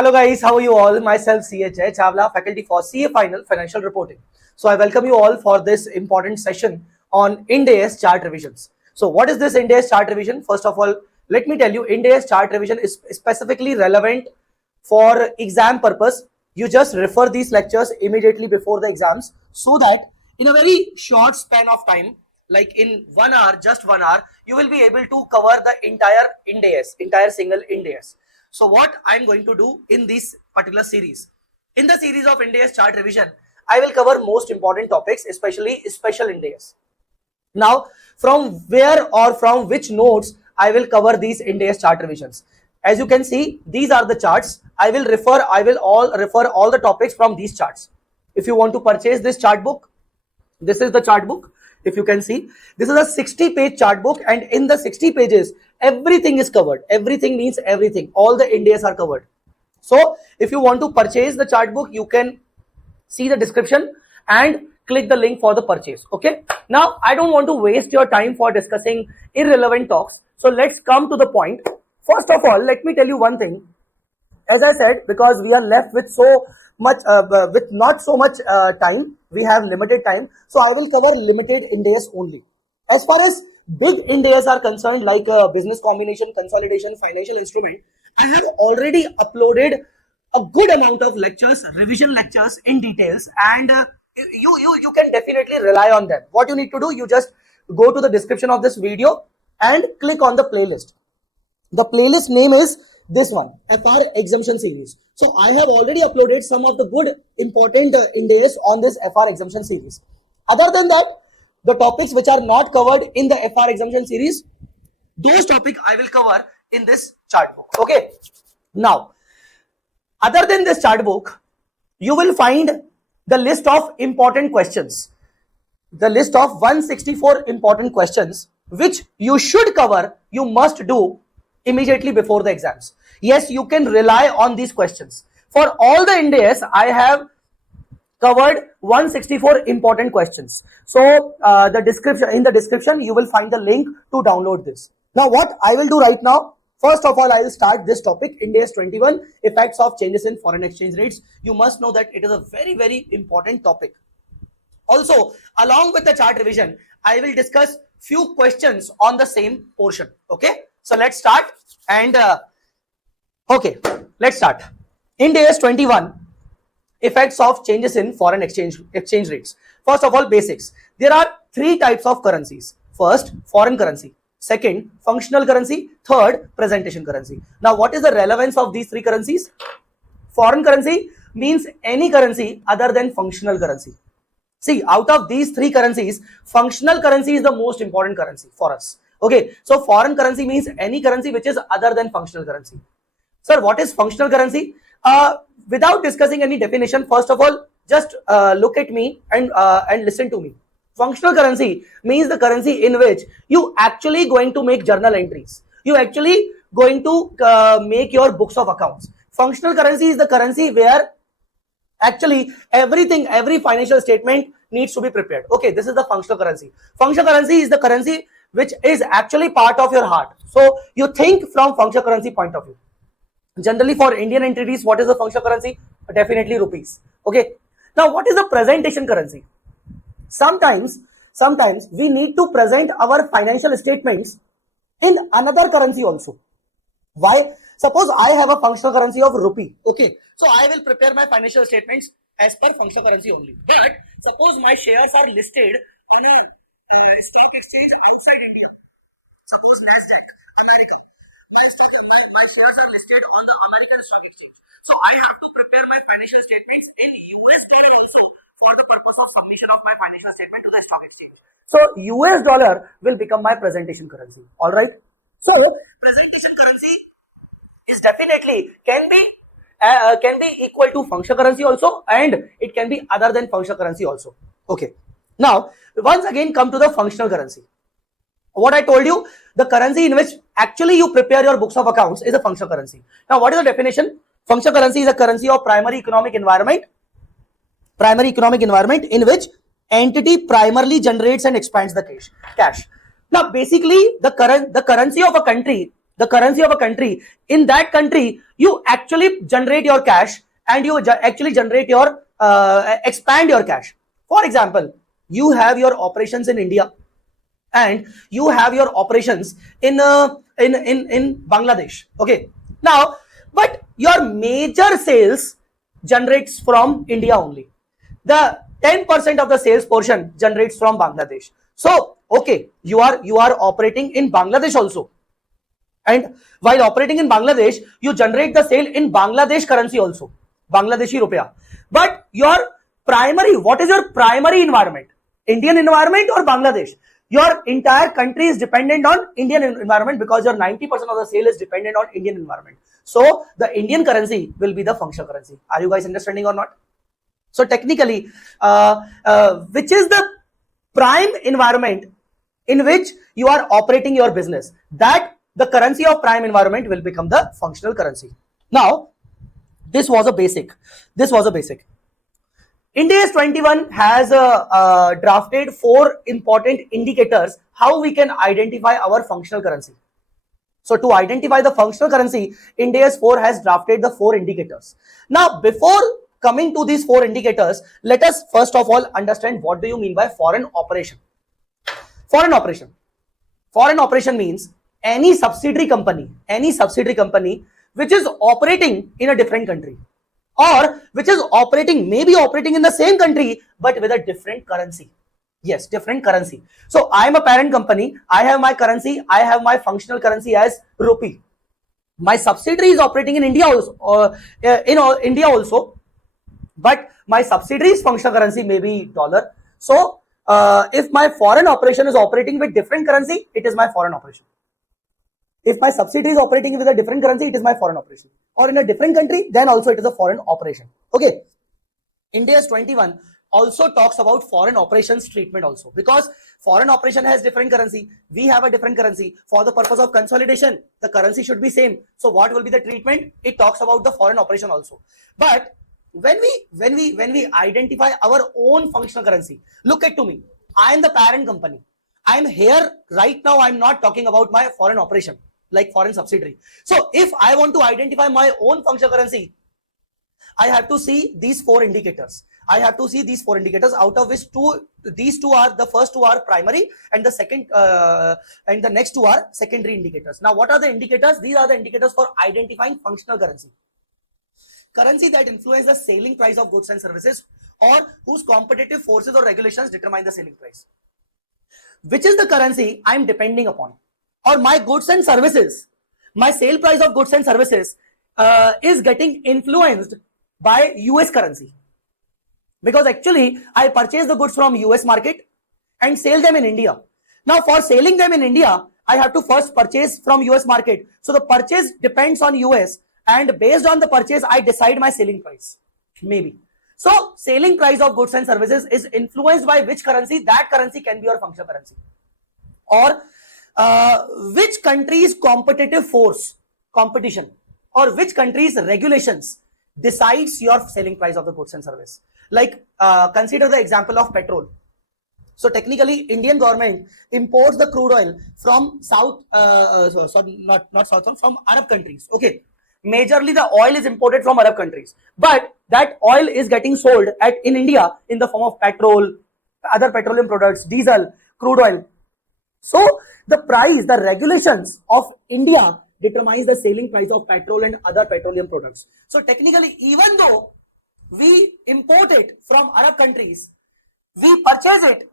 Hello guys, how are you all? Myself CA Jai Chawla, faculty for CA Final Financial Reporting. So I welcome you all for this important session on INDAS chart revisions. So what is this INDAS chart revision? First of all, let me tell you, INDAS chart revision is specifically relevant for exam purpose. You just refer these lectures immediately before the exams so that in a very short span of time, like in 1 hour, just 1 hour, you will be able to cover the entire INDAS, entire single INDAS. So what I'm going to do in this particular series, in the series of INDAS chart revision, I will cover most important topics, especially special INDAS. Now, from where or from which notes I will cover these INDAS chart revisions. As you can see, these are the charts. I will refer all the topics from these charts. If you want to purchase this chart book, this is the chart book. If you can see, this is a 60-page chart book, and in the 60 pages, everything is covered. Everything means everything. All the INDAS are covered. So if you want to purchase the chart book, you can see the description and click the link for the purchase. Okay. Now, I don't want to waste your time for discussing irrelevant talks. So let's come to the point. First of all, let me tell you one thing. As I said, because we are left with so much, with not so much time, we have limited time. So I will cover limited INDAS only. As far as big INDAS are concerned, like business combination, consolidation, financial instrument, I have already uploaded a good amount of lectures, revision lectures in details, and you can definitely rely on them. What you need to do, you just go to the description of this video and click on the playlist. The playlist name is this one, FR exemption series. So I have already uploaded some of the good important INDAS on this FR exemption series. Other than that, the topics which are not covered in the FR exemption series, those topics I will cover in this chart book. Okay. Now, other than this chart book, you will find the list of important questions. The list of 164 important questions which you should cover, you must do immediately before the exams. Yes, you can rely on these questions. For all the INDAS, I have covered 164 important questions. So in the description, you will find the link to download this. Now, what I will do right now, first of all, I will start this topic, INDAS 21, effects of changes in foreign exchange rates. You must know that it is a very, very important topic. Also, along with the chart revision, I will discuss few questions on the same portion. Okay, so let's start. And okay, let's start. INDAS 21, effects of changes in foreign exchange rates. First of all, basics. There are three types of currencies. First, foreign currency. Second, functional currency. Third, presentation currency. Now, what is the relevance of these three currencies? Foreign currency means any currency other than functional currency. See, out of these three currencies, functional currency is the most important currency for us. Okay, so foreign currency means any currency which is other than functional currency. Sir, what is functional currency? Without discussing any definition, first of all, just look at me and listen to me. Functional currency means the currency in which you actually going to make journal entries. You actually going to make your books of accounts. Functional currency is the currency where actually every financial statement needs to be prepared. Okay, this is the functional currency. Functional currency is the currency which is actually part of your heart. So you think from functional currency point of view. Generally for Indian entities, what is the functional currency? Definitely rupees. Okay. Now, what is the presentation currency? Sometimes we need to present our financial statements in another currency also. Why? Suppose I have a functional currency of rupee. Okay. So I will prepare my financial statements as per functional currency only. But suppose my shares are listed on a stock exchange outside India. Suppose NASDAQ, America. My shares are listed on the American stock exchange. So I have to prepare my financial statements in US dollar also for the purpose of submission of my financial statement to the stock exchange. So US dollar will become my presentation currency. All right. So presentation currency is definitely can be equal to functional currency also, and it can be other than functional currency also. Okay. Now, once again, come to the functional currency. What I told you, the currency in which actually you prepare your books of accounts is a functional currency. Now, what is the definition? Functional currency is a currency of primary economic environment in which entity primarily generates and expands the cash. Now, basically, the currency of a country the currency of a country, in that country, you actually generate your cash and you actually generate your, expand your cash. For example, you have your operations in India and you have your operations in Bangladesh. Okay. Now, but your major sales generates from India only. The 10% of the sales portion generates from Bangladesh. So, okay, you are operating in Bangladesh also. And while operating in Bangladesh, you generate the sale in Bangladesh currency also, Bangladeshi rupiah. But your primary, what is your primary environment? Indian environment or Bangladesh? Your entire country is dependent on Indian environment because your 90% of the sale is dependent on Indian environment. So the Indian currency will be the functional currency. Are you guys understanding or not? So technically, which is the prime environment in which you are operating your business, that the currency of prime environment will become the functional currency. Now, this was a basic. INDAS 21 has drafted 4 important indicators how we can identify our functional currency. So to identify the functional currency, INDAS 4 has drafted the 4 indicators. Now, before coming to these 4 indicators, let us first of all understand what do you mean by foreign operation. Foreign operation means any subsidiary company which is operating in a different country, or which is maybe operating in the same country but with a different currency. Yes, different currency. So I am a parent company, I have my currency, I have my functional currency as rupee. My subsidiary is operating in India also, but my subsidiary's functional currency may be dollar. So if my foreign operation is operating with different currency, it is my foreign operation. If my subsidiary is operating with a different currency, it is my foreign operation. Or in a different country, then also it is a foreign operation. Okay. INDAS 21 also talks about foreign operations treatment also, because foreign operation has different currency. We have a different currency. For the purpose of consolidation, the currency should be same. So what will be the treatment? It talks about the foreign operation also. But when we identify our own functional currency, look at to me. I am the parent company. I am here right now. I am not talking about my foreign operation, like foreign subsidiary. So if I want to identify my own functional currency, I have to see these 4 indicators. Out of which these two are, the first 2 are primary and the second and the next 2 are secondary indicators. Now, what are the indicators? These are the indicators for identifying functional currency. Currency that influence the selling price of goods and services, or whose competitive forces or regulations determine the selling price. Which is the currency I am depending upon? Or my goods and services, my sale price of goods and services is getting influenced by US currency. Because actually, I purchase the goods from US market and sell them in India. Now, for selling them in India, I have to first purchase from US market. So the purchase depends on US, and based on the purchase, I decide my selling price. Maybe. So selling price of goods and services is influenced by which currency? That currency can be your functional currency. Or which country's competitive force, competition, or which country's regulations decides your selling price of the goods and service. Like consider the example of petrol. So technically, Indian government imports the crude oil from from Arab countries. Okay, majorly the oil is imported from Arab countries, but that oil is getting sold in India in the form of petrol, other petroleum products, diesel, crude oil. So the price, the regulations of India determines the selling price of petrol and other petroleum products. So technically, even though we import it from Arab countries, we purchase it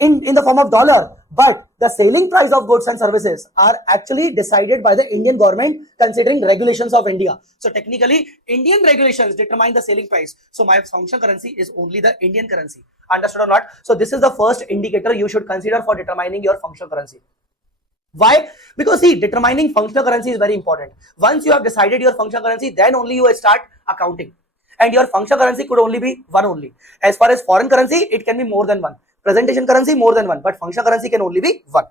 in the form of dollar, but the selling price of goods and services are actually decided by the Indian government considering regulations of India. So technically, Indian regulations determine the selling price. So my functional currency is only the Indian currency. Understood or not? So this is the first indicator you should consider for determining your functional currency. Why? Because see, determining functional currency is very important. Once you have decided your functional currency, then only you start accounting. And your functional currency could only be one only. As far as foreign currency, it can be more than one. Presentation currency more than one, but functional currency can only be one.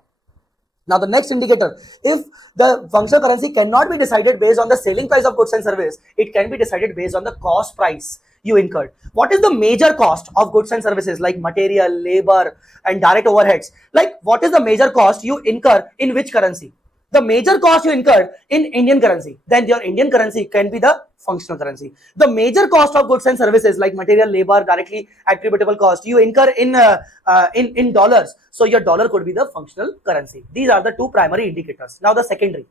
Now the next indicator, if the functional currency cannot be decided based on the selling price of goods and service, it can be decided based on the cost price you incurred. What is the major cost of goods and services like material, labor, and direct overheads? Like what is the major cost you incur in which currency? the major cost you incurred in Indian currency, then your Indian currency can be the functional currency. The major cost of goods and services like material, labor, directly attributable cost you incur in dollars, so your dollar could be the functional currency. These are the two primary indicators. Now the secondary.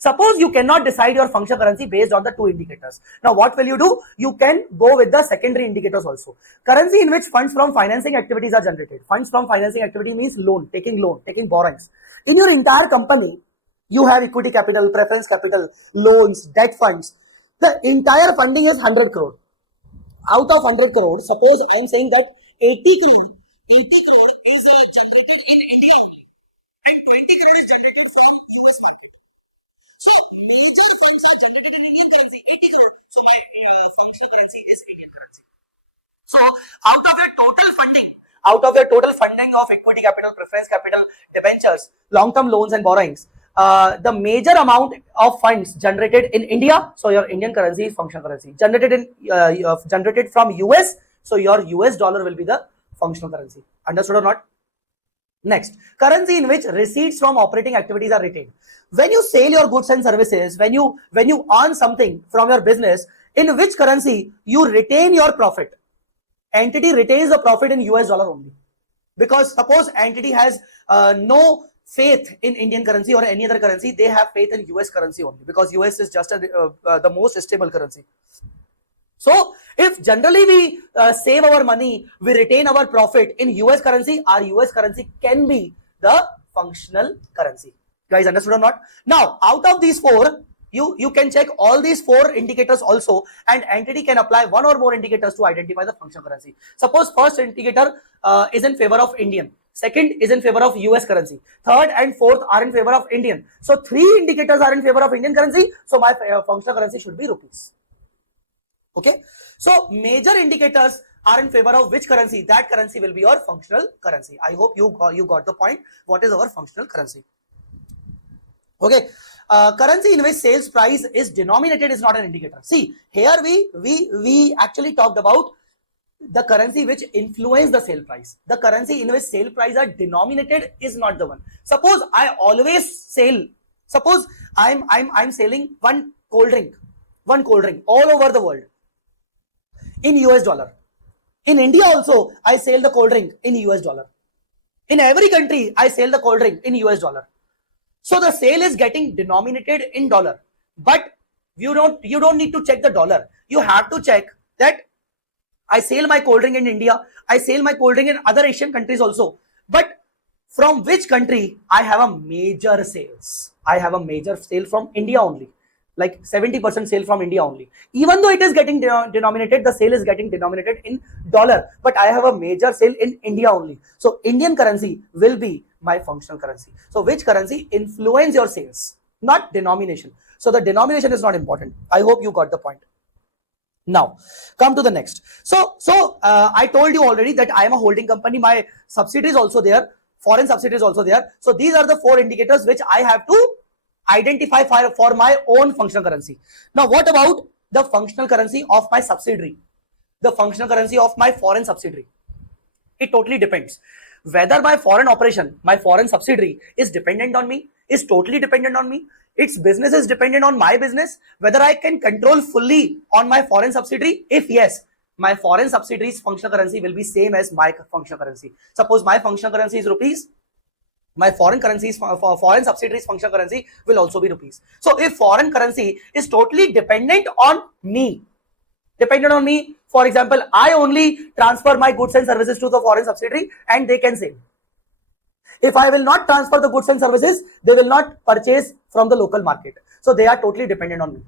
Suppose you cannot decide your functional currency based on the two indicators. Now what will you do? You can go with the secondary indicators also. Currency in which funds from financing activities are generated. Funds from financing activity means loan, taking borrowings. In your entire company, you have equity capital, preference capital, loans, debt funds. The entire funding is 100 crore. Out of 100 crore, suppose I am saying that 80 crore is generated in India only, and 20 crore is generated from US market. So major funds are generated in Indian currency, 80 crore. So my functional currency is Indian currency. So out of your total funding of equity capital, preference capital, debentures, long-term loans and borrowings, the major amount of funds generated in India, so your Indian currency is functional currency. Generated from US, so your US dollar will be the functional currency. Understood or not? Next, currency in which receipts from operating activities are retained. When you sell your goods and services, when you earn something from your business, in which currency you retain your profit? Entity retains the profit in US dollar only. Because suppose entity has no faith in Indian currency or any other currency, they have faith in US currency only, because US is just the most stable currency. So if generally we save our money, we retain our profit in US currency, our US currency can be the functional currency. Guys, understood or not? Now, out of these four, you can check all these four indicators also, and entity can apply one or more indicators to identify the functional currency. Suppose first indicator is in favor of Indian, second is in favor of US currency, third and fourth are in favor of Indian. So three indicators are in favor of Indian currency, so my functional currency should be rupees. Okay, so major indicators are in favor of which currency? That currency will be your functional currency. I hope you got the point. What is our functional currency? Okay, currency in which sales price is denominated is not an indicator. See, here we actually talked about the currency which influence the sale price. The currency in which sale price are denominated is not the one. Suppose I always sell. Suppose I'm selling one cold drink all over the world in US dollar. In India also, I sell the cold drink in US dollar. In every country, I sell the cold drink in US dollar. So the sale is getting denominated in dollar. But you don't need to check the dollar. You have to check that I sell my cold drink in India, I sell my cold drink in other Asian countries also. But from which country I have a major sales? I have a major sale from India only. Like 70% sale from India only. Even though it is getting denominated, the sale is getting denominated in dollar, but I have a major sale in India only. So Indian currency will be my functional currency. So which currency influence your sales? Not denomination. So the denomination is not important. I hope you got the point. Now, come to the next. So I told you already that I am a holding company. My subsidiary is also there. Foreign subsidiary is also there. So these are the four indicators which I have to identify for my own functional currency. Now, what about the functional currency of my subsidiary? The functional currency of my foreign subsidiary? It totally depends. Whether my foreign operation, my foreign subsidiary is dependent on me, is totally dependent on me. Its business is dependent on my business. Whether I can control fully on my foreign subsidiary? If yes, my foreign subsidiary's functional currency will be same as my functional currency. Suppose my functional currency is rupees. My foreign subsidiary's functional currency will also be rupees. So if foreign currency is totally dependent on me, for example, I only transfer my goods and services to the foreign subsidiary and they can sell. If I will not transfer the goods and services, they will not purchase from the local market. So they are totally dependent on me.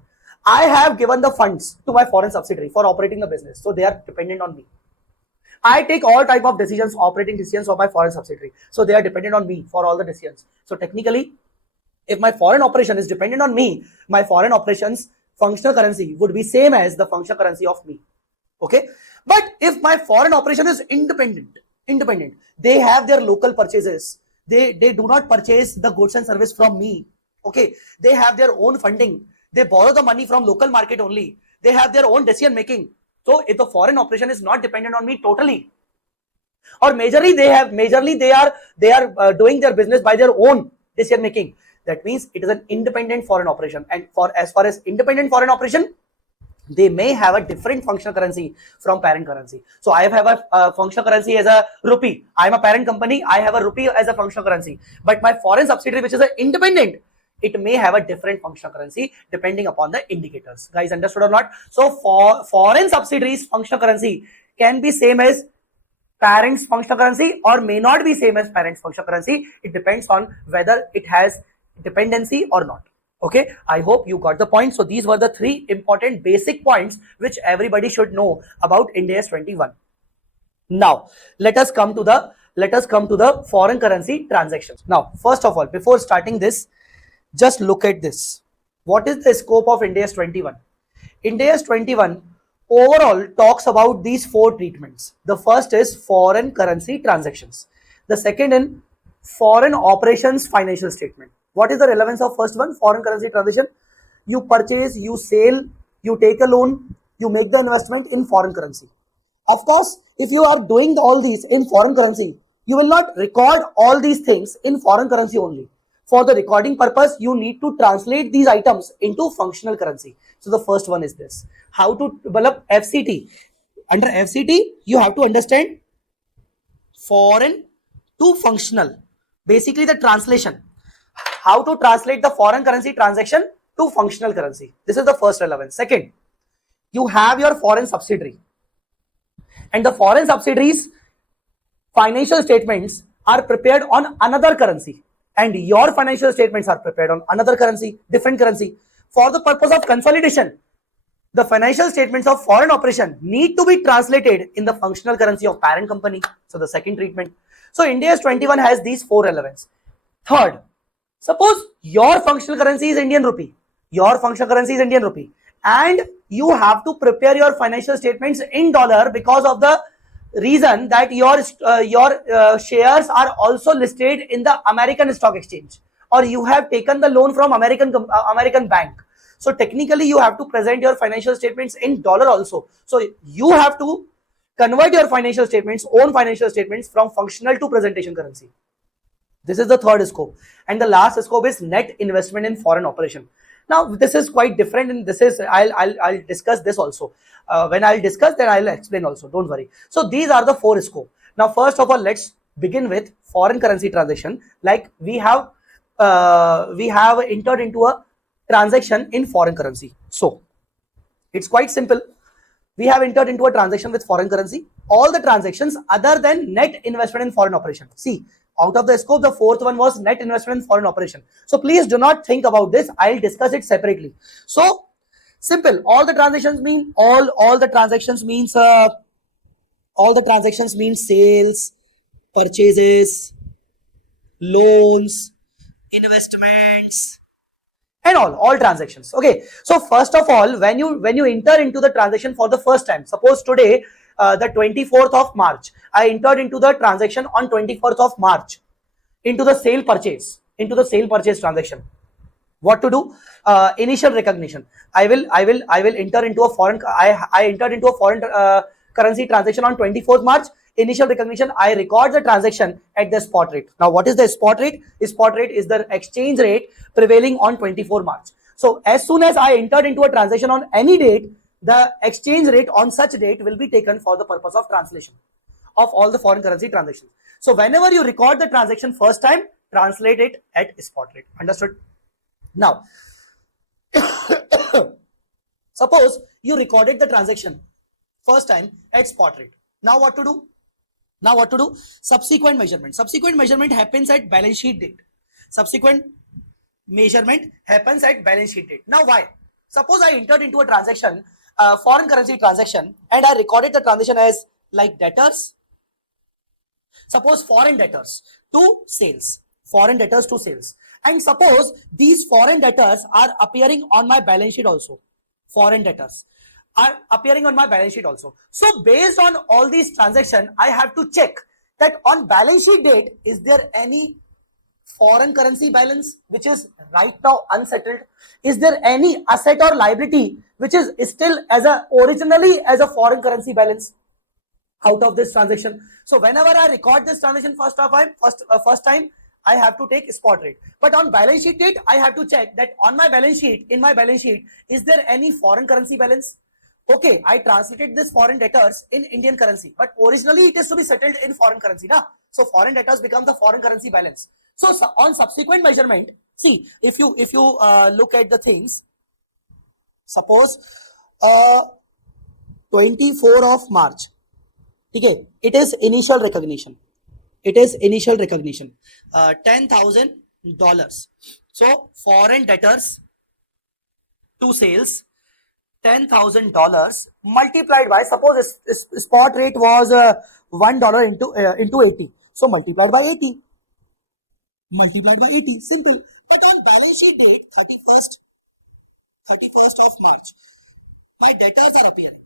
I have given the funds to my foreign subsidiary for operating the business. So they are dependent on me. I take all type of decisions, operating decisions of my foreign subsidiary. So they are dependent on me for all the decisions. So technically, if my foreign operation is dependent on me, my foreign operations functional currency would be same as the functional currency of me. Okay. But if my foreign operation is independent, they have their local purchases. They do not purchase the goods and service from me. Okay. They have their own funding. They borrow the money from local market only. They have their own decision making. So if the foreign operation is not dependent on me totally, or majorly they are doing their business by their own decision making, That means it is an independent foreign operation, and as far as independent foreign operation, they may have a different functional currency from parent currency. So I have a functional currency as a rupee. I am a parent company. I have a rupee as a functional currency. But my foreign subsidiary, which is an independent, it may have a different functional currency depending upon the indicators. Guys, understood or not? So for foreign subsidiaries, functional currency can be same as parent's functional currency or may not be same as parent's functional currency. It depends on whether it has dependency or not. Okay, I hope you got the point. So these were the three important basic points which everybody should know about INDAS 21. Now let us come to the foreign currency transactions. Now, first of all, before starting this, just look at this. What is the scope of INDAS 21? INDAS 21 overall talks about these four treatments. The first is foreign currency transactions. The second in foreign operations financial statement. What is the relevance of first one? Foreign currency transaction. You purchase, you sell, you take a loan, you make the investment in foreign currency. Of course, if you are doing all these in foreign currency, you will not record all these things in foreign currency only. For the recording purpose, you need to translate these items into functional currency. So the first one is this. How to develop FCT. Under FCT, you have to understand foreign to functional. Basically the translation. How to translate the foreign currency transaction to functional currency. This is the first relevance. Second, you have your foreign subsidiary. And the foreign subsidiaries financial statements are prepared on another currency. And your financial statements are prepared on another currency, different currency. For the purpose of consolidation, the financial statements of foreign operation need to be translated in the functional currency of parent company. So the second treatment. So INDAS 21 has these four relevance. Third, suppose your functional currency is Indian rupee. Your functional currency is Indian rupee. And you have to prepare your financial statements in dollar because of the reason that your shares are also listed in the American stock exchange, or you have taken the loan from American bank. So technically you have to present your financial statements in dollar also. So you have to convert your financial statements, own financial statements, from functional to presentation currency. This is the third scope. And the last scope is net investment in foreign operation. Now this is quite different, and this is I'll discuss this also. When I'll discuss, then I'll explain also. Don't worry. So these are the four scope. Now first of all, let's begin with foreign currency transaction. Like we have entered into a transaction in foreign currency. So it's quite simple. We have entered into a transaction with foreign currency. All the transactions other than net investment in foreign operation. See, out of the scope, the fourth one was net investment in foreign operation. So please do not think about this. I'll discuss it separately. So simple. All the transactions mean all the transactions means sales, purchases, loans, investments, and all transactions. Okay. So first of all, when you enter into the transaction for the first time, suppose today, the 24th of March, I entered into the transaction on 24th of March into the sale purchase transaction. What to do? Initial recognition. I will enter into a foreign. I entered into a foreign currency transaction on 24th March. Initial recognition. I record the transaction at the spot rate. Now, what is the spot rate? Spot rate is the exchange rate prevailing on 24 March. So as soon as I entered into a transaction on any date, the exchange rate on such date will be taken for the purpose of translation of all the foreign currency transactions. So whenever you record the transaction first time, translate it at spot rate. Understood? Now, suppose you recorded the transaction first time at spot rate. Now what to do? Subsequent measurement. Subsequent measurement happens at balance sheet date. Subsequent measurement happens at balance sheet date. Now why? Suppose I entered into a transaction, foreign currency transaction, and I recorded the transaction as like debtors. Suppose foreign debtors to sales. Foreign debtors to sales. And suppose these foreign debtors are appearing on my balance sheet also. Foreign debtors are appearing on my balance sheet also. So based on all these transactions, I have to check that on balance sheet date, is there any foreign currency balance which is right now unsettled? Is there any asset or liability which is still originally as a foreign currency balance out of this transaction? So whenever I record this transaction first time, I have to take spot rate. But on balance sheet date, I have to check that on my balance sheet, in my balance sheet, is there any foreign currency balance? Okay, I translated this foreign debtors in Indian currency, but originally it is to be settled in foreign currency, na? So foreign debtors become the foreign currency balance. So on subsequent measurement, see, if you look at the things, suppose 24 of March, okay, it is initial recognition. It is initial recognition. $10,000. So foreign debtors to sales, $10,000 multiplied by, suppose spot rate was $1 into 80. So multiplied by 80. Multiplied by 80. Simple. But on balance sheet date, 31st of March, my debtors are appearing.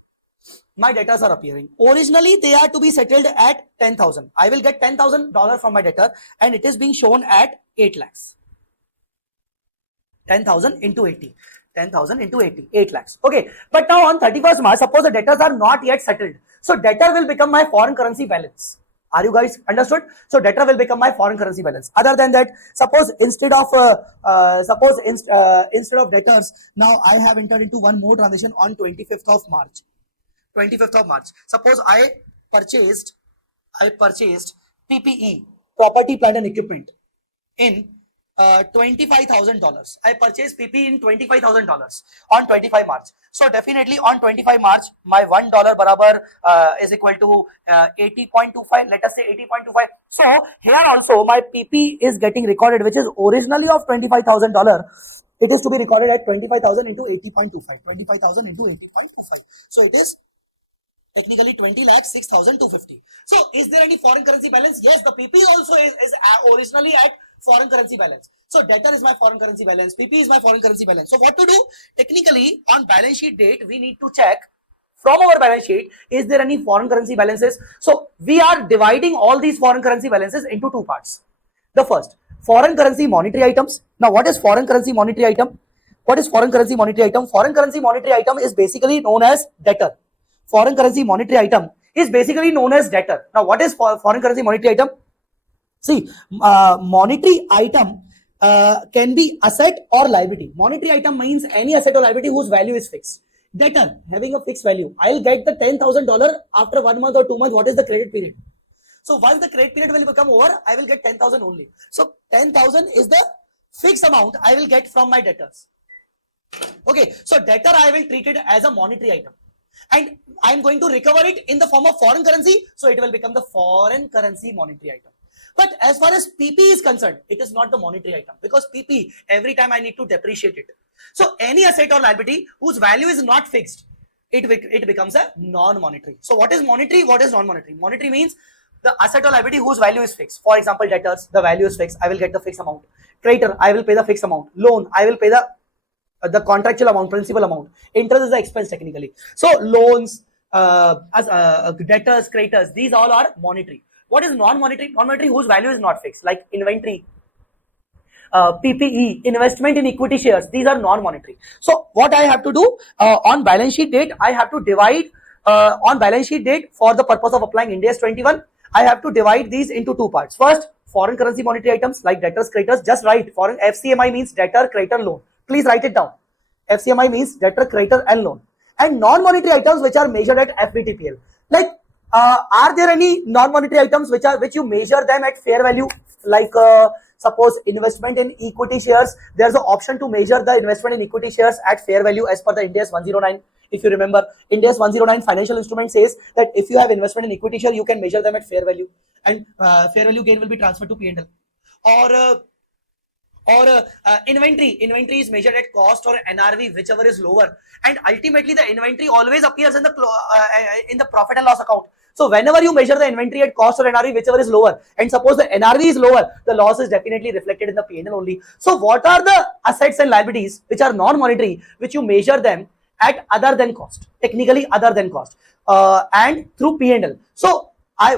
My debtors are appearing. Originally, they are to be settled at 10,000. I will get $10,000 from my debtor, and it is being shown at 8 lakhs. 10,000 into 80. 10,000 into 80. 8 lakhs. Okay. But now on 31st March, suppose the debtors are not yet settled. So debtor will become my foreign currency balance. Are you guys understood? So debtor will become my foreign currency balance. Other than that, suppose instead of debtors, now I have entered into one more transaction on 25th of March. 25th of March. Suppose I purchased PPE, property, plant and equipment, in $25,000. I purchased PPE in $25,000 on 25 March. So definitely on 25 March, my $1 barabar is equal to 80.25. Let us say 80.25. So here also my PP is getting recorded, which is originally of $25,000. It is to be recorded at 25,000 into 80.25. 25,000 into 80.25. So it is technically 20,06,250. So is there any foreign currency balance? Yes, the PP also is originally at foreign currency balance. So debtor is my foreign currency balance, PP is my foreign currency balance. So what to do? Technically on balance sheet date, we need to check from our balance sheet, is there any foreign currency balances? So we are dividing all these foreign currency balances into two parts. The first, foreign currency monetary items. Now what is foreign currency monetary item? What is foreign currency monetary item? Foreign currency monetary item is basically known as debtor. Foreign currency monetary item is basically known as debtor. Now what is foreign currency monetary item? See, monetary item can be asset or liability. Monetary item means any asset or liability whose value is fixed. Debtor having a fixed value. I'll get the $10,000 after 1 month or 2 months. What is the credit period? So once the credit period will become over, I will get 10,000 only. So 10,000 is the fixed amount I will get from my debtors. Okay, so debtor I will treat it as a monetary item. And I am going to recover it in the form of foreign currency. So it will become the foreign currency monetary item. But as far as PP is concerned, it is not the monetary item, because PP, every time I need to depreciate it. So any asset or liability whose value is not fixed, it becomes a non-monetary. So what is monetary? What is non-monetary? Monetary means the asset or liability whose value is fixed. For example, debtors, the value is fixed. I will get the fixed amount. Creditor, I will pay the fixed amount. Loan, I will pay the contractual amount, principal amount. Interest is the expense technically. So loans, debtors, creditors, these all are monetary. What is non-monetary? Non-monetary whose value is not fixed, like inventory, PPE, investment in equity shares. These are non-monetary. So what I have to do on balance sheet date, I have to divide on balance sheet date for the purpose of applying INDAS 21. I have to divide these into two parts. First, foreign currency monetary items like debtors, creditors. Just write foreign FCMI means debtor, creditor, loan. Please write it down. FCMI means debtor, creditor, and loan. And non-monetary items which are measured at FVTPL. Like, are there any non-monetary items which you measure them at fair value? Like suppose investment in equity shares. There's an option to measure the investment in equity shares at fair value as per the INDAS 109. If you remember, INDAS 109 financial instrument says that if you have investment in equity share, you can measure them at fair value, and fair value gain will be transferred to P&L. Or inventory is measured at cost or NRV, whichever is lower, and ultimately the inventory always appears in the profit and loss account. So whenever you measure the inventory at cost or NRV, whichever is lower, and suppose the NRV is lower, the loss is definitely reflected in the P&L only. So what are the assets and liabilities which are non-monetary, which you measure them at other than cost, technically other than cost, and through P&L? So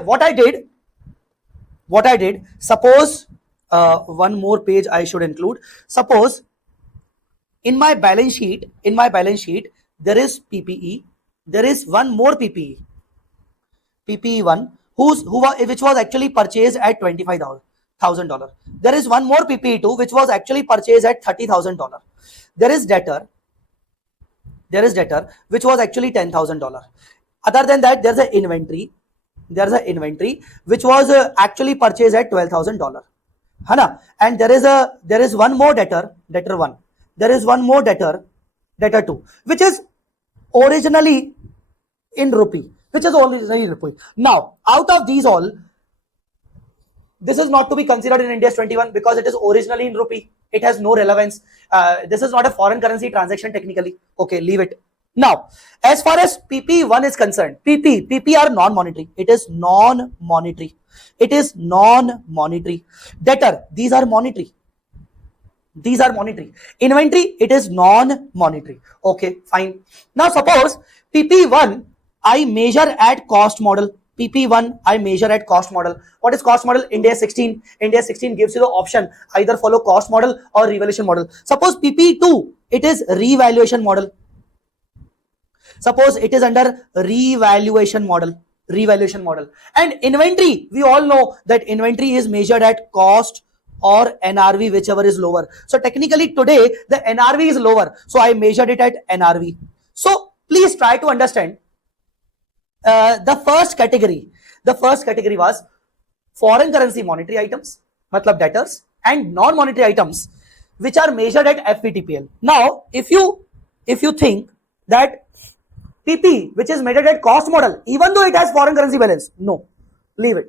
what I did, suppose one more page I should include. Suppose in my balance sheet, there is PPE, there is one more PPE1 which was actually purchased at 25,000. $10,000. There is one more PPE2 which was actually purchased at $30,000. There is debtor which was actually $10,000. Other than that, there's an inventory. There's an inventory which was actually purchased at $12,000. Hana? And there is one more debtor 1. There is one more debtor 2, which is originally in rupee. Now, out of these all, this is not to be considered in INDAS 21 because it is originally in rupee. It has no relevance. This is not a foreign currency transaction technically. Okay, leave it. Now, as far as PP1 is concerned, PP are non-monetary. It is non-monetary. Debtor, these are monetary. Inventory, it is non-monetary. Okay, fine. Now, suppose PP1, I measure at cost model. PP1, I measure at cost model. What is cost model? INDAS 16. INDAS 16 gives you the option either follow cost model or revaluation model. Suppose PP2, it is revaluation model. Suppose it is under revaluation model. And inventory, we all know that inventory is measured at cost or NRV, whichever is lower. So technically today the NRV is lower. So I measured it at NRV. So please try to understand the first category was foreign currency monetary items, matlab debtors, and non-monetary items which are measured at FVTPL. Now, if you think that PP, which is measured at cost model, even though it has foreign currency balance, no, leave it,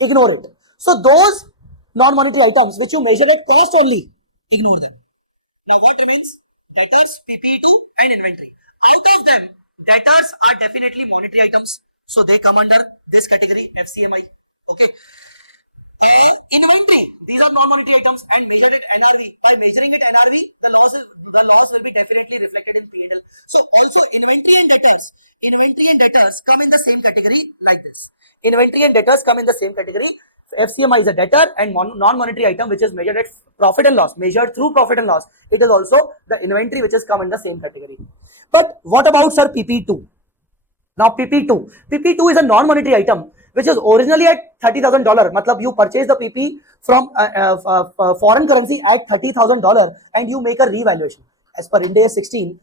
ignore it. So those non-monetary items which you measure at cost only, ignore them. Now what remains? Debtors, PP2 and inventory. Out of them, debtors are definitely monetary items, so they come under this category, FCMI. Okay. Inventory, these are non-monetary items and measured at NRV. By measuring at NRV, the loss will be definitely reflected in P&L. So also inventory and debtors come in the same category like this. Inventory and debtors come in the same category. FCMI is a debtor and non-monetary item which is measured at profit and loss, measured through profit and loss. It is also the inventory which is come in the same category. But what about sir PP2? Now PP2 is a non-monetary item which is originally at $30,000. Matlab you purchase the PP from foreign currency at $30,000 and you make a revaluation. As per INDAS 16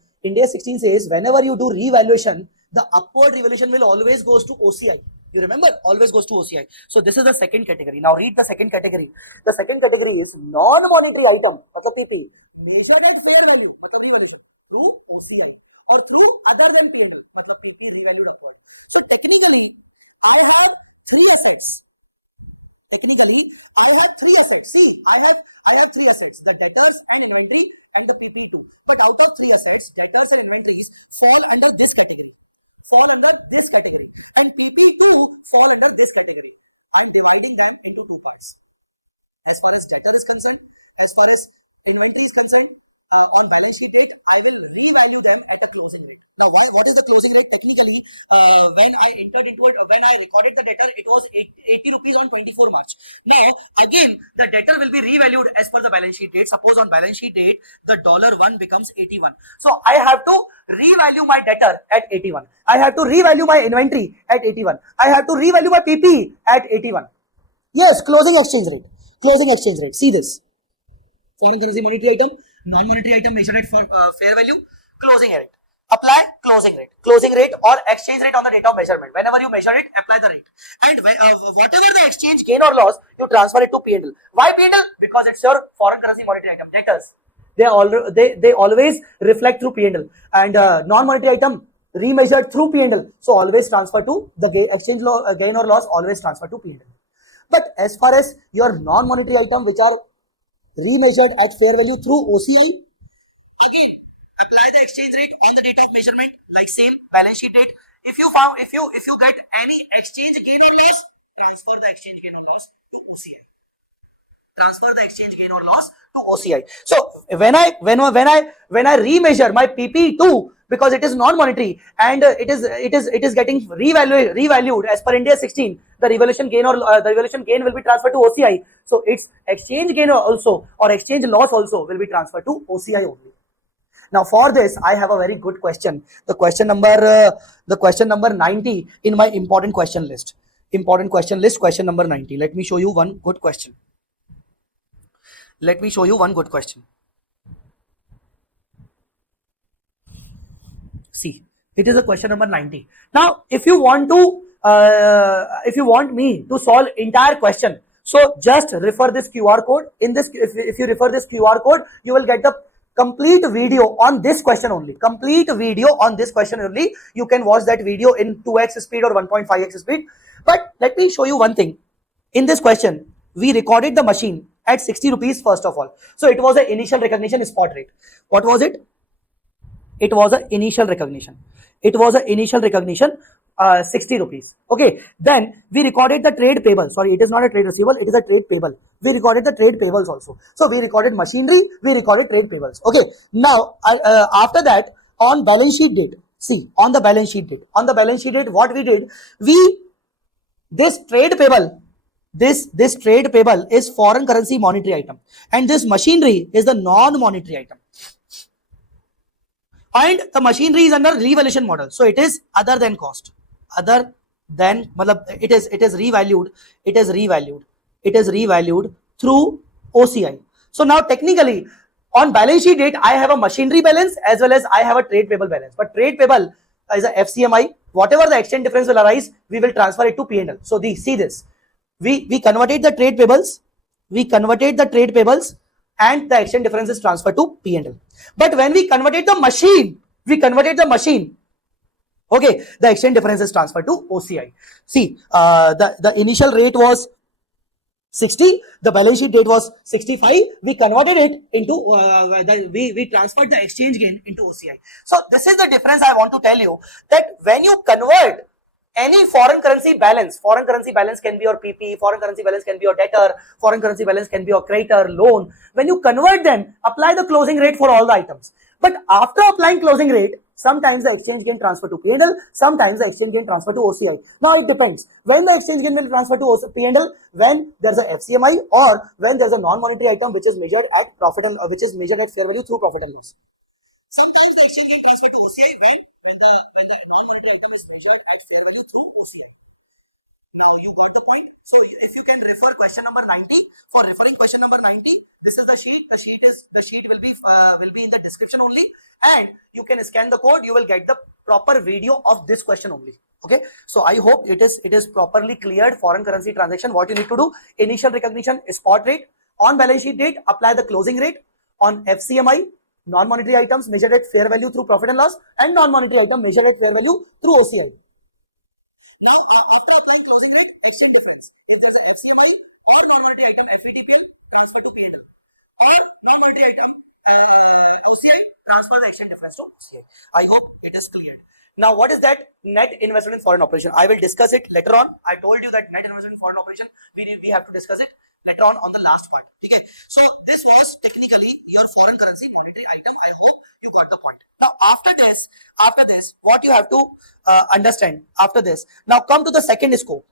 says whenever you do revaluation, the upward revaluation will always goes to OCI. You remember, always goes to OCI. So this is the second category. Now read the second category. The second category is non-monetary item, matlab PP, measured at fair value, matlab revaluation, through OCI or through other than P&L, matlab PP revalued upward. So technically, I have three assets. See, I have three assets, the debtors and inventory and the PP2. But out of three assets, debtors and inventories fall under this category. And PP2 fall under this category. I'm dividing them into two parts. As far as debtor is concerned, as far as inventory is concerned, on balance sheet date, I will revalue them at the closing rate. Now, what is the closing rate? Technically, when I recorded the debtor, it was 80 rupees on 24 March. Now, again, the debtor will be revalued as per the balance sheet date. Suppose on balance sheet date, the $1 becomes 81. So, I have to revalue my debtor at 81. I have to revalue my inventory at 81. I have to revalue my PP at 81. Yes, closing exchange rate. See this. Foreign currency monetary item, non-monetary item measured at fair value, closing rate. Apply closing rate or exchange rate on the date of measurement. Whenever you measure it, apply the rate. And whatever the exchange gain or loss, you transfer it to P&L. Why P&L? Because it's your foreign currency monetary item. Debtors, they always reflect through P&L. And non-monetary item remeasured through P&L. So always transfer to the exchange gain or loss, always transfer to P&L. But as far as your non-monetary item which are remeasured at fair value through OCI, again apply the exchange rate on the date of measurement, like same balance sheet date. If you get any exchange gain or loss, transfer the exchange gain or loss to OCI. So when I remeasure my PP2, because it is non-monetary and it is getting revalued as per INDAS 16, the revaluation gain will be transferred to OCI. So its exchange gain also or exchange loss also will be transferred to OCI only. Now for this, I have a very good question. The question number 90 in my important question list. important question list, question number 90. Let me show you one good question. Let me show you one good question. See, it is a question number 90. Now, if you want me to solve entire question, so just refer this QR code. In this, if you refer this QR code, you will get the complete video on this question only. Complete video on this question only. You can watch that video in 2x speed or 1.5x speed. But let me show you one thing. In this question, we recorded the machine at 60 rupees first of all. So it was an initial recognition spot rate. What was it? It was an initial recognition. It was an initial recognition, 60 rupees. Okay. Then we recorded the trade payable. Sorry, it is not a trade receivable. It is a trade payable. We recorded the trade payables also. So we recorded machinery. We recorded trade payables. Okay. Now, after that, on balance sheet date, see, on the balance sheet date, what we did, this trade payable, this trade payable is foreign currency monetary item, and this machinery is the non-monetary item. And the machinery is under revaluation model, so it is other than cost. Other than, it is revalued. It is revalued through OCI. So now technically, on balance sheet date, I have a machinery balance as well as I have a trade payable balance. But trade payable is a FCMI. Whatever the exchange difference will arise, we will transfer it to P&L. So see this. We converted the trade payables. And the exchange difference is transferred to P&L. But when we converted the machine, okay, the exchange difference is transferred to OCI. See, the initial rate was 60, the balance sheet date was 65. We converted it into, we transferred the exchange gain into OCI. So this is the difference I want to tell you, that when you convert any foreign currency balance can be your PP, foreign currency balance can be your debtor, foreign currency balance can be your creditor, loan. When you convert them, apply the closing rate for all the items. But after applying closing rate, sometimes the exchange gain transfer to P&L, sometimes the exchange gain transfer to OCI. Now it depends. When the exchange gain will transfer to P&L, when there's a FCMI or when there's a non-monetary item which is measured at profit and which is measured at fair value through profit and loss. Sometimes the exchange gain transfer to OCI when the non-monetary item is measured at fair value through OCI. Now you got the point. So if you can refer question number 90, for referring question number 90, this is the sheet. The sheet will be in the description only, and you can scan the code. You will get the proper video of this question only. Okay. So I hope it is properly cleared. Foreign currency transaction. What you need to do: initial recognition, spot rate. On balance sheet date, apply the closing rate. On FCMI, non-monetary items measured at fair value through profit and loss, and non-monetary item measured at fair value through OCI. Now, after applying closing rate, exchange difference. If there is a FCMI or non-monetary item FVTPL, transfer to P&L. Or non-monetary item OCI, transfer the exchange difference to OCI. I hope it is clear. Now, what is that net investment in foreign operation? I will discuss it later on. I told you that net investment in foreign operation, we have to discuss it later on the last part. Okay. So this was technically your foreign currency monetary item. I hope you got the point. Now after this, what you have to understand after this. Now come to the second scope.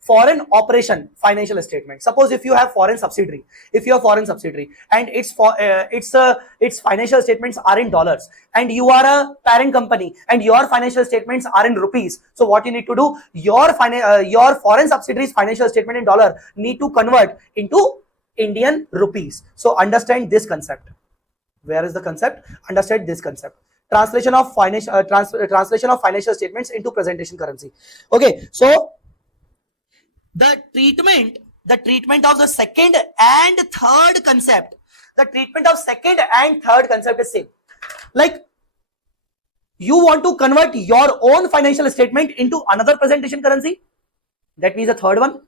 Foreign operation financial statement. Suppose if you have foreign subsidiary, and its financial statements are in dollars, and you are a parent company, and your financial statements are in rupees. So what you need to do? Your foreign subsidiary's financial statement in dollar need to convert into Indian rupees. So understand this concept. Where is the concept? Understand this concept. Translation of financial statements into presentation currency. Okay, so the treatment of the second and third concept. Is same. Like you want to convert your own financial statement into another presentation currency. That means the third one.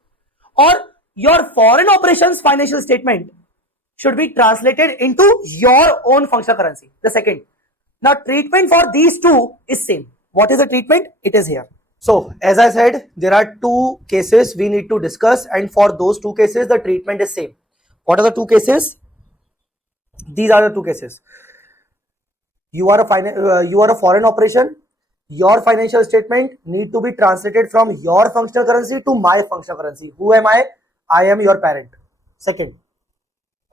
Or your foreign operations financial statement should be translated into your own functional currency. The second. Now treatment for these two is same. What is the treatment? It is here. So as I said, there are two cases we need to discuss, and for those two cases the treatment is same. What are the two cases? These are the two cases. You are a foreign operation. Your financial statement need to be translated from your functional currency to my functional currency. Who am I? I am your parent. Second,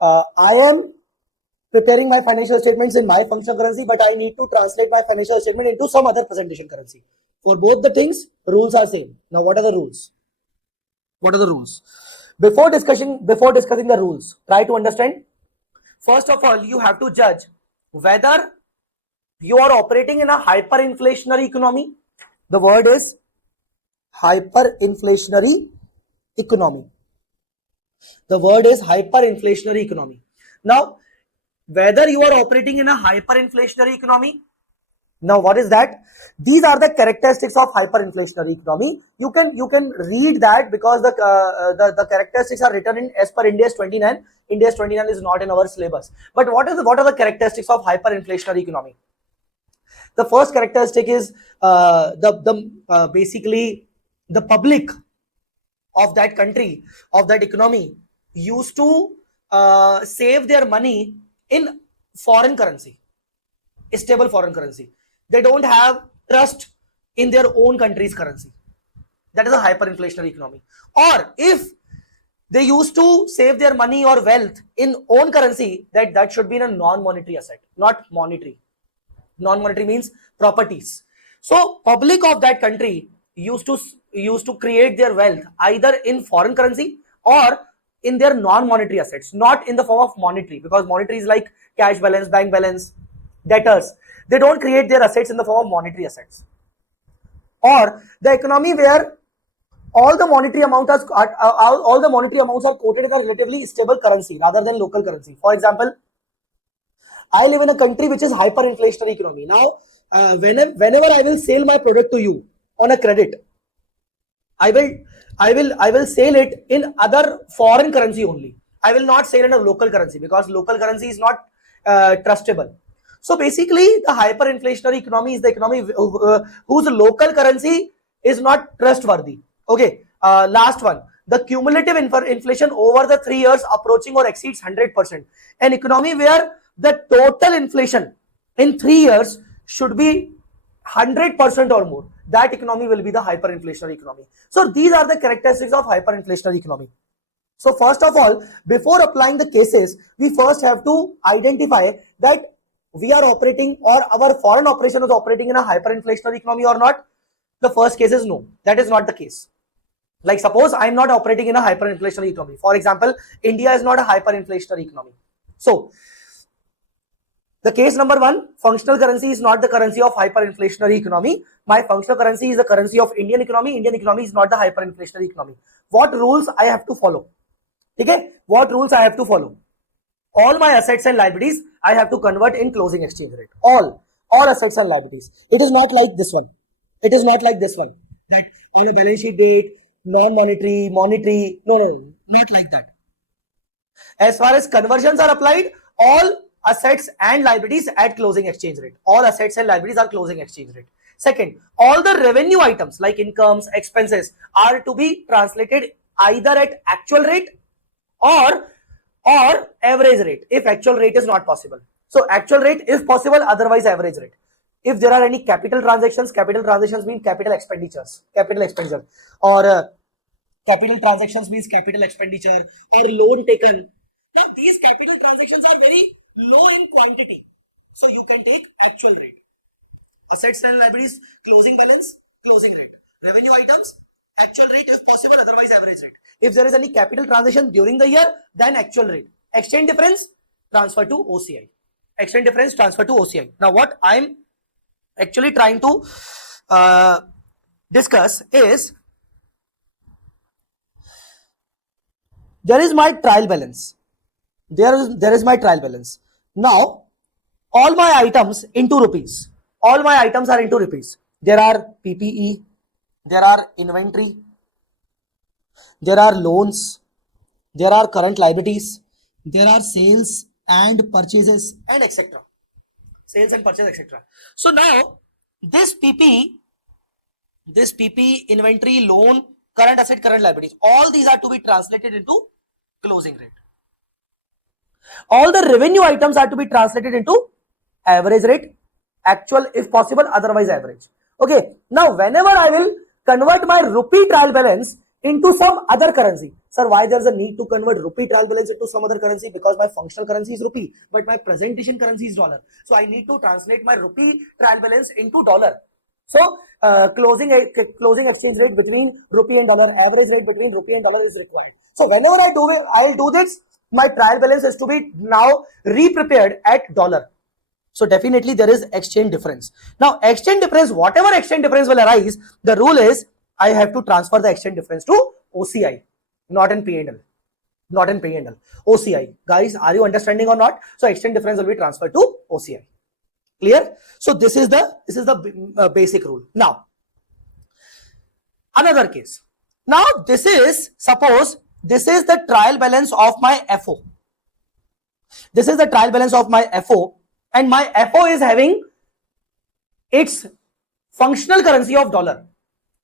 I am preparing my financial statements in my functional currency, but I need to translate my financial statement into some other presentation currency. For both the things, rules are same. Now, what are the rules? What are the rules? Before discussing the rules, try to understand. First of all, you have to judge whether you are operating in a hyperinflationary economy. The word is hyperinflationary economy. The word is hyperinflationary economy. Now, whether you are operating in a hyperinflationary economy, now what is that? These are the characteristics of hyperinflationary economy. You can read that because the characteristics are written in as per INDAS 29. INDAS 29 is not in our syllabus. But what are the characteristics of hyperinflationary economy? The first characteristic is basically the public of that country, of that economy, used to save their money in foreign currency, stable foreign currency. They don't have trust in their own country's currency. That is a hyperinflationary economy. Or if they used to save their money or wealth in own currency, that should be in a non-monetary asset, not monetary. Non-monetary means properties. So public of that country used to create their wealth either in foreign currency or in their non-monetary assets, not in the form of monetary, because monetary is like cash balance, bank balance, debtors. They don't create their assets in the form of monetary assets. Or the economy where all the monetary amounts are quoted in a relatively stable currency rather than local currency. For example, I live in a country which is hyperinflationary economy. Now, whenever I will sell my product to you on a credit, I will sell it in other foreign currency only. I will not sell in a local currency because local currency is not trustable. So basically, the hyperinflationary economy is the economy whose local currency is not trustworthy. Okay, last one. The cumulative inflation over the 3 years approaching or exceeds 100%. An economy where the total inflation in 3 years should be 100% or more. That economy will be the hyperinflationary economy. So these are the characteristics of hyperinflationary economy. So first of all, before applying the cases, we first have to identify that we are operating or our foreign operation is operating in a hyperinflationary economy or not. The first case is no, that is not the case. Like suppose I am not operating in a hyperinflationary economy. For example, India is not a hyperinflationary economy. So the case number one, functional currency is not the currency of hyperinflationary economy. My functional currency is the currency of Indian economy. Indian economy is not the hyperinflationary economy. What rules I have to follow? Okay, what rules I have to follow? All my assets and liabilities I have to convert in closing exchange rate. All assets and liabilities. It is not like this one. It is not like this one. That on a balance sheet date, non-monetary, monetary. No, not like that. As far as conversions are applied, all assets and liabilities at closing exchange rate. All assets and liabilities are closing exchange rate. Second, all the revenue items like incomes, expenses are to be translated either at actual rate or average rate if actual rate is not possible. So actual rate is possible, otherwise average rate. If there are any capital transactions mean capital expenditure, or capital transactions means capital expenditure or loan taken. Now these capital transactions are very low in quantity, so you can take actual rate. Assets and liabilities, closing balance, closing rate. Revenue items, actual rate if possible, otherwise average rate. If there is any capital transaction during the year, then actual rate. Exchange difference, transfer to OCI. Exchange difference, transfer to OCI. Now what I'm actually trying to discuss is, there is my trial balance. There is my trial balance. Now, all my items into rupees. All my items are into rupees. There are PPE, there are inventory, there are loans, there are current liabilities, there are sales and purchases and etc. Sales and purchase, etc. So now this PP, inventory, loan, current asset, current liabilities, all these are to be translated into closing rate. All the revenue items are to be translated into average rate, actual if possible, otherwise average. Okay, now whenever I will convert my rupee trial balance into some other currency. Sir, why there's a need to convert rupee trial balance into some other currency? Because my functional currency is rupee, but my presentation currency is dollar. So I need to translate my rupee trial balance into dollar. So closing exchange rate between rupee and dollar, average rate between rupee and dollar is required. So whenever I'll do this, my trial balance has to be now re-prepared at dollar. So definitely there is exchange difference. Now exchange difference, whatever exchange difference will arise, the rule is I have to transfer the exchange difference to OCI, not in P&L. Not in P&L. OCI. Guys, are you understanding or not? So exchange difference will be transferred to OCI. Clear? So this is the basic rule. Now, another case. Now this is, suppose this is the trial balance of my FO. This is the trial balance of my FO, and my FO is having its functional currency of dollar.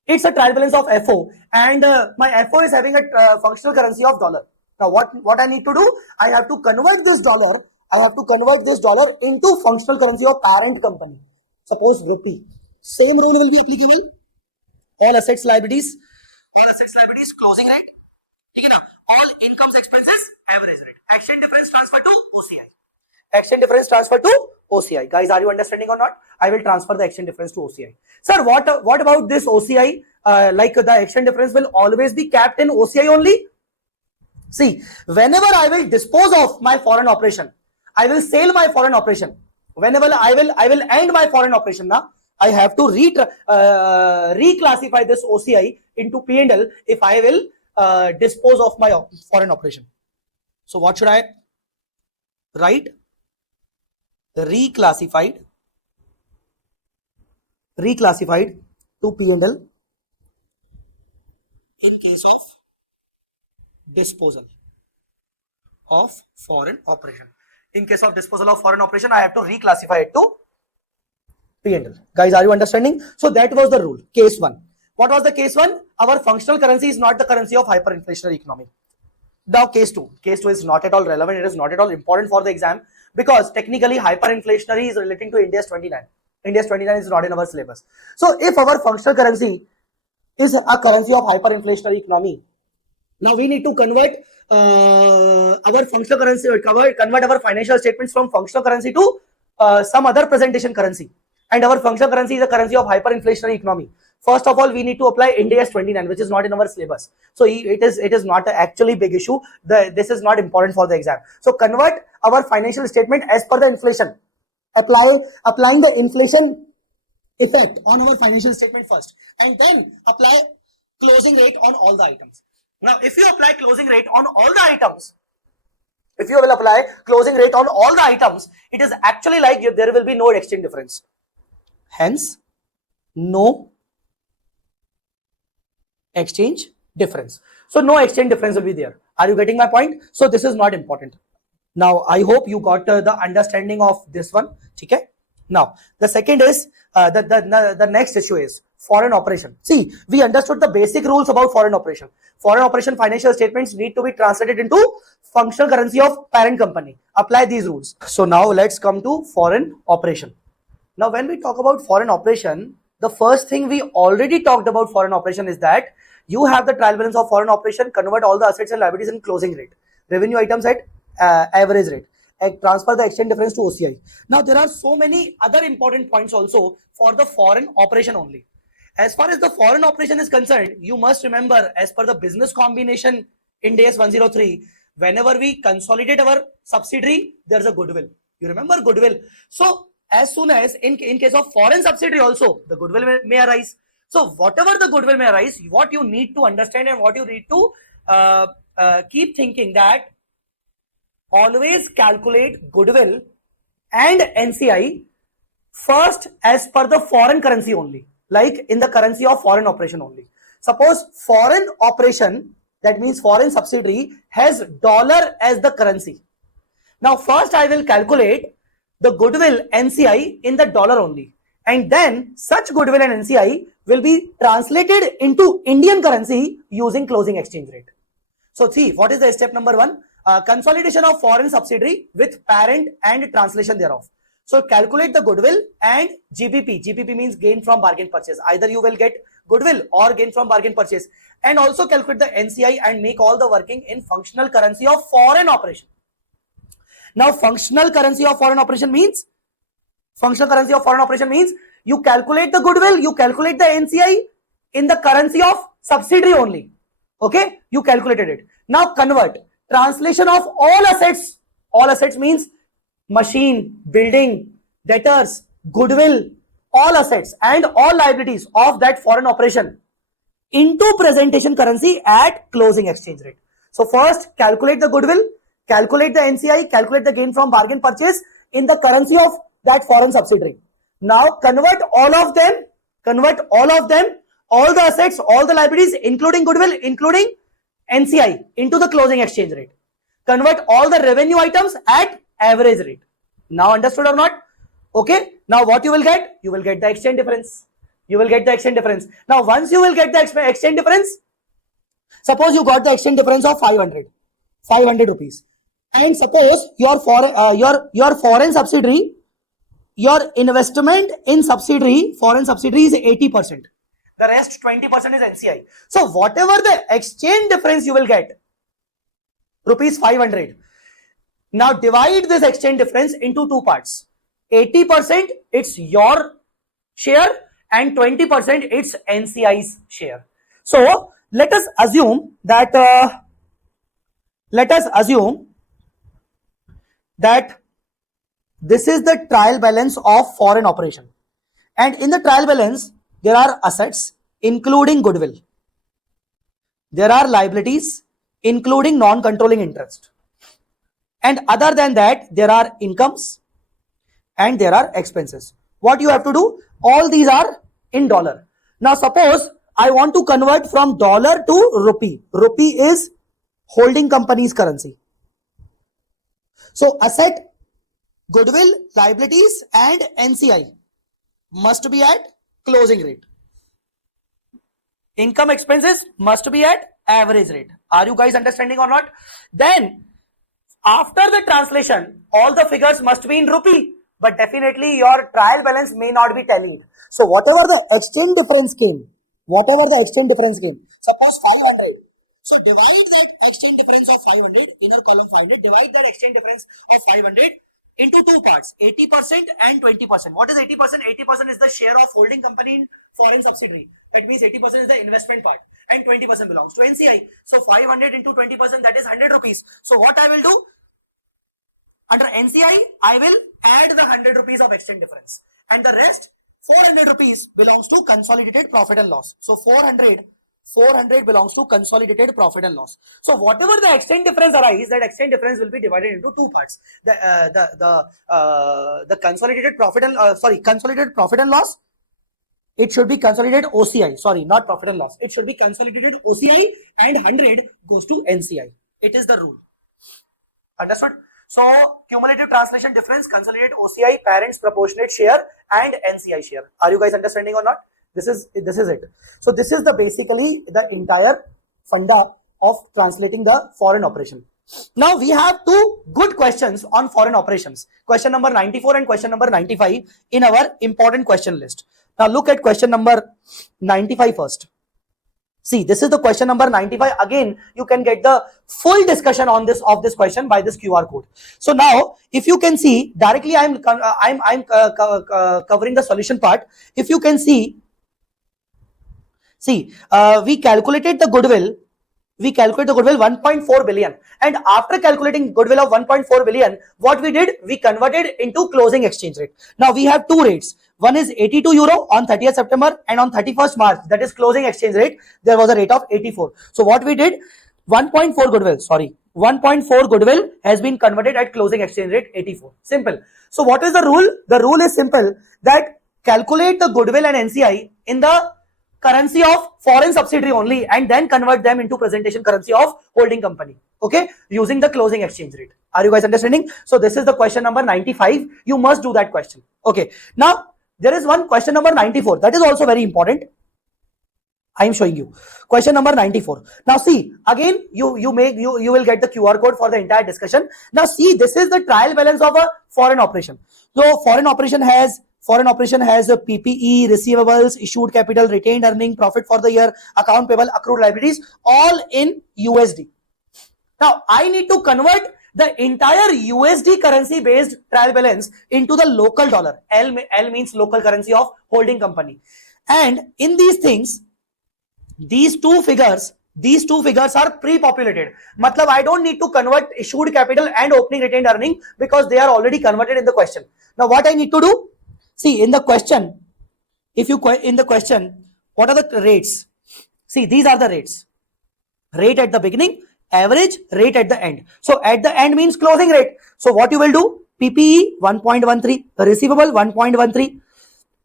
It's a trial balance of FO, and my FO is having a functional currency of dollar. Now what I need to do? I have to convert this dollar. I have to convert this dollar into functional currency of parent company. Suppose rupee. Same rule will be applicable. All assets, liabilities, closing rate. All incomes, expenses, average rate. Exchange difference transfer to OCI. Exchange difference transfer to OCI. Guys, are you understanding or not? I will transfer the exchange difference to OCI. Sir, what about this OCI? Like the exchange difference will always be capped in OCI only? See, whenever I will dispose of my foreign operation, I will sell my foreign operation. Whenever I will end my foreign operation, now I have to reclassify this OCI into P&L if I will dispose of my foreign operation. So what should I write? Reclassified to P&L in case of disposal of foreign operation. In case of disposal of foreign operation, I have to reclassify it to P&L. Guys, are you understanding? So that was the rule. Case 1. What was the case 1? Our functional currency is not the currency of hyperinflationary economy. Now case 2. Case 2 is not at all relevant. It is not at all important for the exam, because technically hyperinflationary is relating to INDAS 29. INDAS 29 is not in our syllabus. So if our functional currency is a currency of hyperinflationary economy, now we need to convert our functional currency, convert our financial statements from functional currency to some other presentation currency. And our functional currency is a currency of hyperinflationary economy. First of all, we need to apply INDAS 29, which is not in our syllabus. So it is not a actually big issue. This is not important for the exam. So convert our financial statement as per the inflation. Applying the inflation effect on our financial statement first, and then apply closing rate on all the items. Now, if you apply closing rate on all the items, it is actually like there will be no exchange difference. Hence, no exchange difference. So no exchange difference will be there. Are you getting my point? So this is not important. Now I hope you got the understanding of this one. Okay. Now the second is the next issue is foreign operation. See, we understood the basic rules about foreign operation. Foreign operation financial statements need to be translated into functional currency of parent company. Apply these rules. So now let's come to foreign operation. Now when we talk about foreign operation, the first thing we already talked about foreign operation is that you have the trial balance of foreign operation, convert all the assets and liabilities in closing rate, revenue items at average rate, and transfer the exchange difference to OCI. Now there are so many other important points also for the foreign operation only. As far as the foreign operation is concerned, you must remember, as per the business combination INDAS 103, whenever we consolidate our subsidiary, there's a goodwill. You remember goodwill? So as soon as in case of foreign subsidiary also, the goodwill may arise. So whatever the goodwill may arise, what you need to understand and what you need to keep thinking that always calculate goodwill and NCI first as per the foreign currency only, like in the currency of foreign operation only. Suppose foreign operation, that means foreign subsidiary, has dollar as the currency. Now first I will calculate the goodwill NCI in the dollar only, and then such goodwill and NCI will be translated into Indian currency using closing exchange rate. So see, what is the step number 1? Consolidation of foreign subsidiary with parent and translation thereof. So calculate the goodwill and GBP. GBP means gain from bargain purchase. Either you will get goodwill or gain from bargain purchase. And also calculate the NCI and make all the working in functional currency of foreign operation. Now functional currency of foreign operation means you calculate the goodwill, you calculate the NCI in the currency of subsidiary only. Okay, you calculated it. Now convert. Translation of all assets. All assets means machine, building, debtors, goodwill, all assets and all liabilities of that foreign operation into presentation currency at closing exchange rate. So first calculate the goodwill, calculate the NCI, calculate the gain from bargain purchase in the currency of that foreign subsidiary. Now convert all of them, all the assets, all the liabilities, including goodwill, including NCI into the closing exchange rate. Convert all the revenue items at average rate. Now understood or not? Okay. Now what you will get? You will get the exchange difference. Now once you will get the exchange difference, suppose you got the exchange difference of 500 rupees. And suppose your foreign subsidiary, your investment in foreign subsidiary is 80%. The rest 20% is NCI. So whatever the exchange difference you will get, rupees 500. Now divide this exchange difference into two parts. 80% it's your share and 20% it's NCI's share. So let us assume that this is the trial balance of foreign operation, and in the trial balance there are assets including goodwill, there are liabilities including non-controlling interest, and other than that there are incomes and there are expenses. What you have to do? All these are in dollar. Now suppose I want to convert from dollar to rupee. Rupee is holding company's currency. So asset, goodwill, liabilities and NCI must be at closing rate. Income, expenses must be at average rate. Are you guys understanding or not? Then after the translation, all the figures must be in rupee, but definitely your trial balance may not be tallied. So whatever the exchange difference came, suppose 500. So divide that exchange difference of 500, inner column 500, divide that exchange difference of 500 into two parts, 80% and 20%. What is 80%? 80% is the share of holding company in foreign subsidiary. That means 80% is the investment part and 20% belongs to NCI. So 500 into 20%, that is 100 rupees. So what I will do? Under NCI, I will add the 100 rupees of exchange difference. And the rest, 400 rupees belongs to consolidated profit and loss. So 400 belongs to consolidated profit and loss. So whatever the exchange difference arises, that exchange difference will be divided into two parts. The consolidated profit and loss. It should be consolidated OCI. Sorry, not profit and loss. It should be consolidated OCI and 100 goes to NCI. It is the rule. Understood? So cumulative translation difference, consolidate OCI, parents proportionate share and NCI share. Are you guys understanding or not? This is it. So this is basically the entire funda of translating the foreign operation. Now we have two good questions on foreign operations. Question number 94 and question number 95 in our important question list. Now look at question number 95 first. See, this is the question number 95. Again, you can get the full discussion on this question by this QR code. So now, if you can see directly, I'm covering the solution part. If you can see, we calculated the goodwill. We calculate the goodwill 1.4 billion, and after calculating goodwill of 1.4 billion, what we did? We converted into closing exchange rate. Now we have two rates. One is 82 euro on 30th September and on 31st March, that is closing exchange rate, there was a rate of 84. So what we did, 1.4 goodwill has been converted at closing exchange rate 84. Simple. So what is the rule? The rule is simple, that calculate the goodwill and NCI in the currency of foreign subsidiary only and then convert them into presentation currency of holding company. Okay, using the closing exchange rate. Are you guys understanding? So this is the question number 95. You must do that question. Okay, now there is one question number 94 that is also very important. I am showing you. Question number 94. Now see, again, you will get the QR code for the entire discussion. Now see, this is the trial balance of a foreign operation. So foreign operation has a PPE, receivables, issued capital, retained earning, profit for the year, account payable, accrued liabilities, all in USD. Now I need to convert the entire USD currency based trial balance into the local dollar. L means local currency of holding company. And in these things, these two figures are pre-populated. Matlab, I don't need to convert issued capital and opening retained earning because they are already converted in the question. Now what I need to do? See, in the question, what are the rates? See, these are the rates. Rate at the beginning, average, rate at the end. So at the end means closing rate. So what you will do? PPE 1.13, receivable 1.13,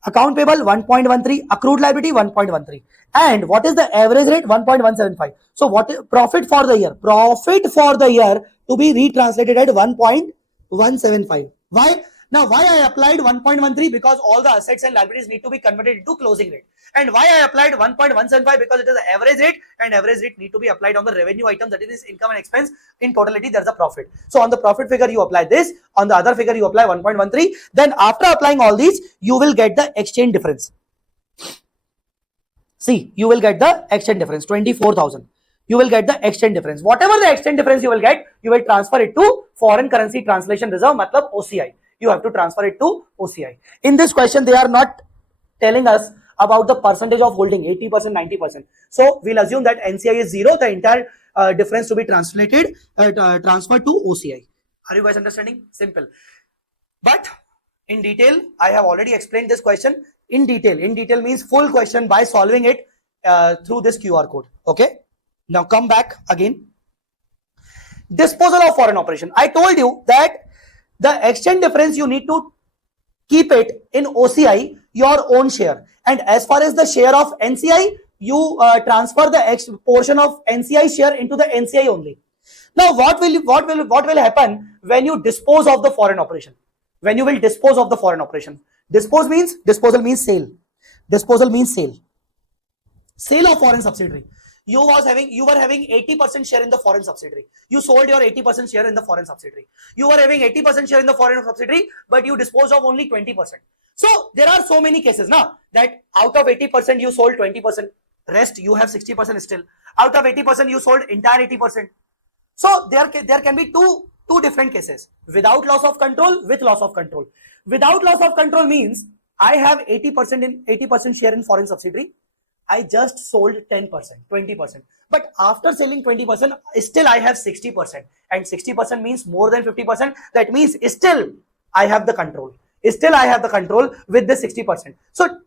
account payable 1.13, accrued liability 1.13. And what is the average rate? 1.175. So what is profit for the year? Profit for the year to be retranslated at 1.175. Why? Now why I applied 1.13? Because all the assets and liabilities need to be converted into closing rate. And why I applied 1.175? Because it is the average rate, and average rate need to be applied on the revenue item, that is income and expense. In totality, there's a profit. So on the profit figure, you apply this. On the other figure, you apply 1.13. Then after applying all these, you will get the exchange difference. See, you will get the exchange difference, 24,000. You will get the exchange difference. Whatever the exchange difference you will get, you will transfer it to foreign currency translation reserve, matlab OCI. You have to transfer it to OCI. In this question, they are not telling us about the percentage of holding, 80%, 90%. So we'll assume that NCI is 0, the entire difference to be transferred to OCI. Are you guys understanding? Simple. But in detail, I have already explained this question in detail. In detail means full question by solving it through this QR code. Okay. Now come back again. Disposal of foreign operation. I told you that the exchange difference, you need to keep it in OCI, your own share. And as far as the share of NCI, you transfer the portion of NCI share into the NCI only. Now, what will happen when you dispose of the foreign operation? When you will dispose of the foreign operation? Disposal means sale. Disposal means sale. Sale of foreign subsidiary. You were having 80% share in the foreign subsidiary. You sold your 80% share in the foreign subsidiary. You were having 80% share in the foreign subsidiary, but you disposed of only 20%. So there are so many cases now that out of 80% you sold 20%, rest you have 60% still. Out of 80% you sold entire 80%. So there can be two different cases: without loss of control, with loss of control. Without loss of control means I have 80% share in foreign subsidiary. I just sold 10%, 20%. But after selling 20%, still I have 60%. And 60% means more than 50%. That means still I have the control. Still I have the control with the 60%. So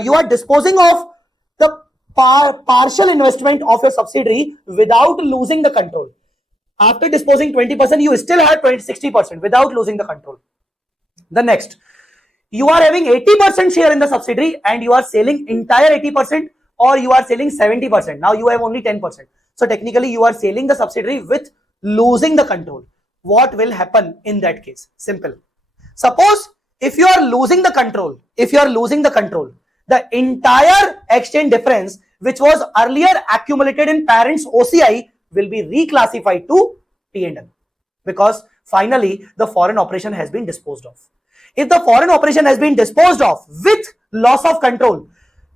you are disposing of the partial investment of your subsidiary without losing the control. After disposing 20%, you still have 60% without losing the control. The next. You are having 80% share in the subsidiary and you are selling entire 80%, or you are selling 70%. Now you have only 10%. So technically you are selling the subsidiary with losing the control. What will happen in that case? Simple. Suppose if you are losing the control, the entire exchange difference which was earlier accumulated in parent's OCI will be reclassified to P&L, because finally the foreign operation has been disposed of. If the foreign operation has been disposed of with loss of control,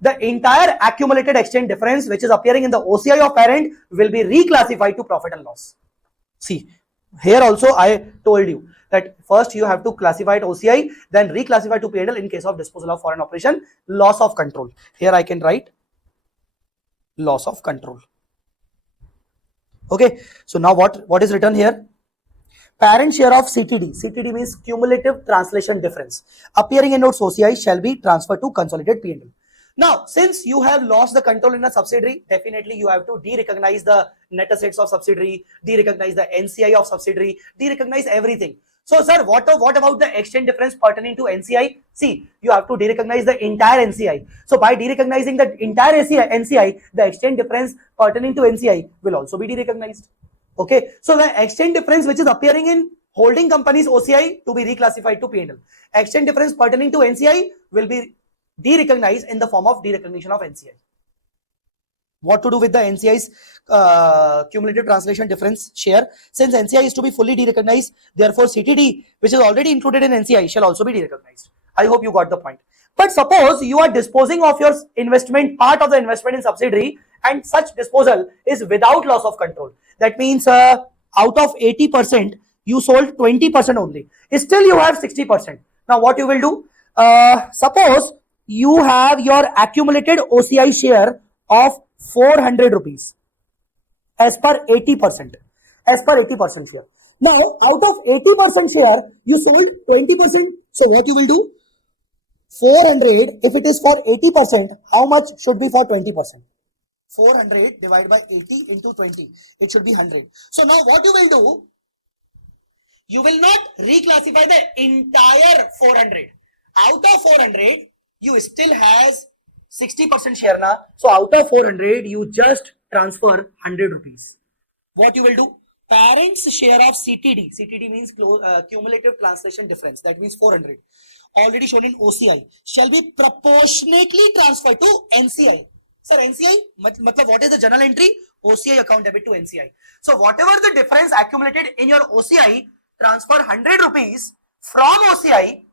the entire accumulated exchange difference which is appearing in the OCI of parent will be reclassified to profit and loss. See, here also I told you that first you have to classify it OCI, then reclassify to P&L in case of disposal of foreign operation, loss of control. Here I can write loss of control. Okay, so now what is written here? Parent share of CTD. CTD means cumulative translation difference. Appearing in notes OCI shall be transferred to consolidated P&L. Now, since you have lost the control in a subsidiary, definitely you have to de-recognize the net assets of subsidiary, de-recognize the NCI of subsidiary, de-recognize everything. So, sir, what about the exchange difference pertaining to NCI? See, you have to de-recognize the entire NCI. So, by de-recognizing the entire NCI, the exchange difference pertaining to NCI will also be de-recognized. Okay, so the exchange difference which is appearing in holding company's OCI to be reclassified to P&L. Exchange difference pertaining to NCI will be de-recognized in the form of de-recognition of NCI. What to do with the NCI's cumulative translation difference share? Since NCI is to be fully derecognized, therefore CTD, which is already included in NCI, shall also be derecognized. I hope you got the point. But suppose you are disposing of your investment, part of the investment in subsidiary, and such disposal is without loss of control. That means out of 80%, you sold 20% only. Still you have 60%. Now what you will do? Suppose you have your accumulated OCI share of 400 rupees as per 80%. As per 80% share. Now, out of 80% share, you sold 20%. So what you will do? 400, if it is for 80%, how much should be for 20%? 400 divided by 80 into 20. It should be 100. So now what you will do? You will not reclassify the entire 400. Out of 400, you still has 60% share na. So out of 400, you just transfer 100 rupees. What you will do? Parents share of CTD. CTD means cumulative translation difference. That means 400. Already shown in OCI. Shall be proportionately transferred to NCI. Sir, NCI? Matlab, what is the journal entry? OCI account debit to NCI. So whatever the difference accumulated in your OCI, transfer 100 rupees from OCI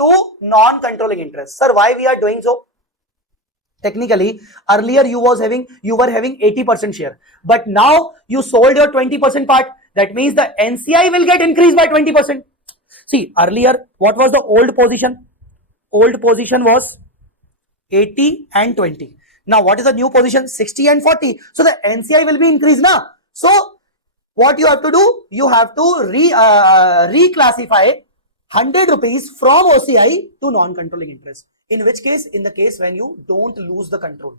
to non-controlling interest. Sir, why we are doing so? Technically, earlier you were having 80% share, but now you sold your 20% part. That means the NCI will get increased by 20%. See, earlier what was the old position? Old position was 80 and 20. Now what is the new position? 60 and 40. So the NCI will be increased now. So what you have to do? You have to reclassify 100 rupees from OCI to non-controlling interest. In which case, in the case when you don't lose the control.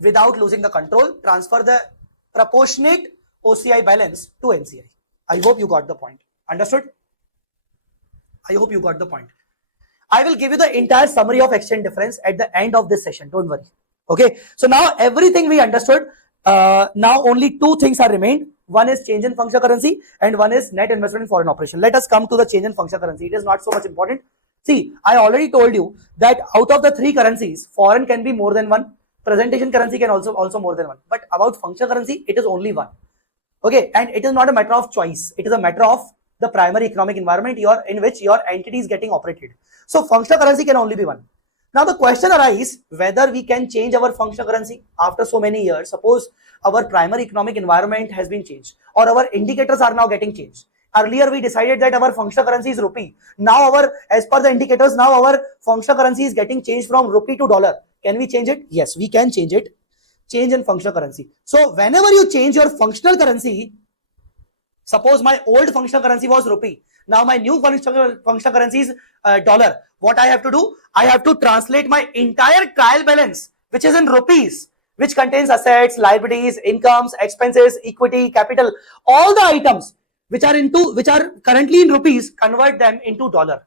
Without losing the control, transfer the proportionate OCI balance to NCI. I hope you got the point. Understood? I hope you got the point. I will give you the entire summary of exchange difference at the end of this session. Don't worry. Okay. So now everything we understood. Now only two things are remained. One is change in functional currency and one is net investment in foreign operation. Let us come to the change in functional currency. It is not so much important. See, I already told you that out of the three currencies, foreign can be more than one. Presentation currency can also more than one. But about functional currency, it is only one. Okay. And it is not a matter of choice. It is a matter of the primary economic environment in which your entity is getting operated. So functional currency can only be one. Now the question arises whether we can change our functional currency after so many years. Suppose our primary economic environment has been changed or our indicators are now getting changed. Earlier we decided that our functional currency is rupee. Now as per the indicators, now our functional currency is getting changed from rupee to dollar. Can we change it? Yes, we can change it. Change in functional currency. So whenever you change your functional currency, suppose my old functional currency was rupee. Now my new functional currency is dollar. What I have to do? I have to translate my entire trial balance, which is in rupees, which contains assets, liabilities, incomes, expenses, equity, capital, all the items which are currently in rupees, convert them into dollar.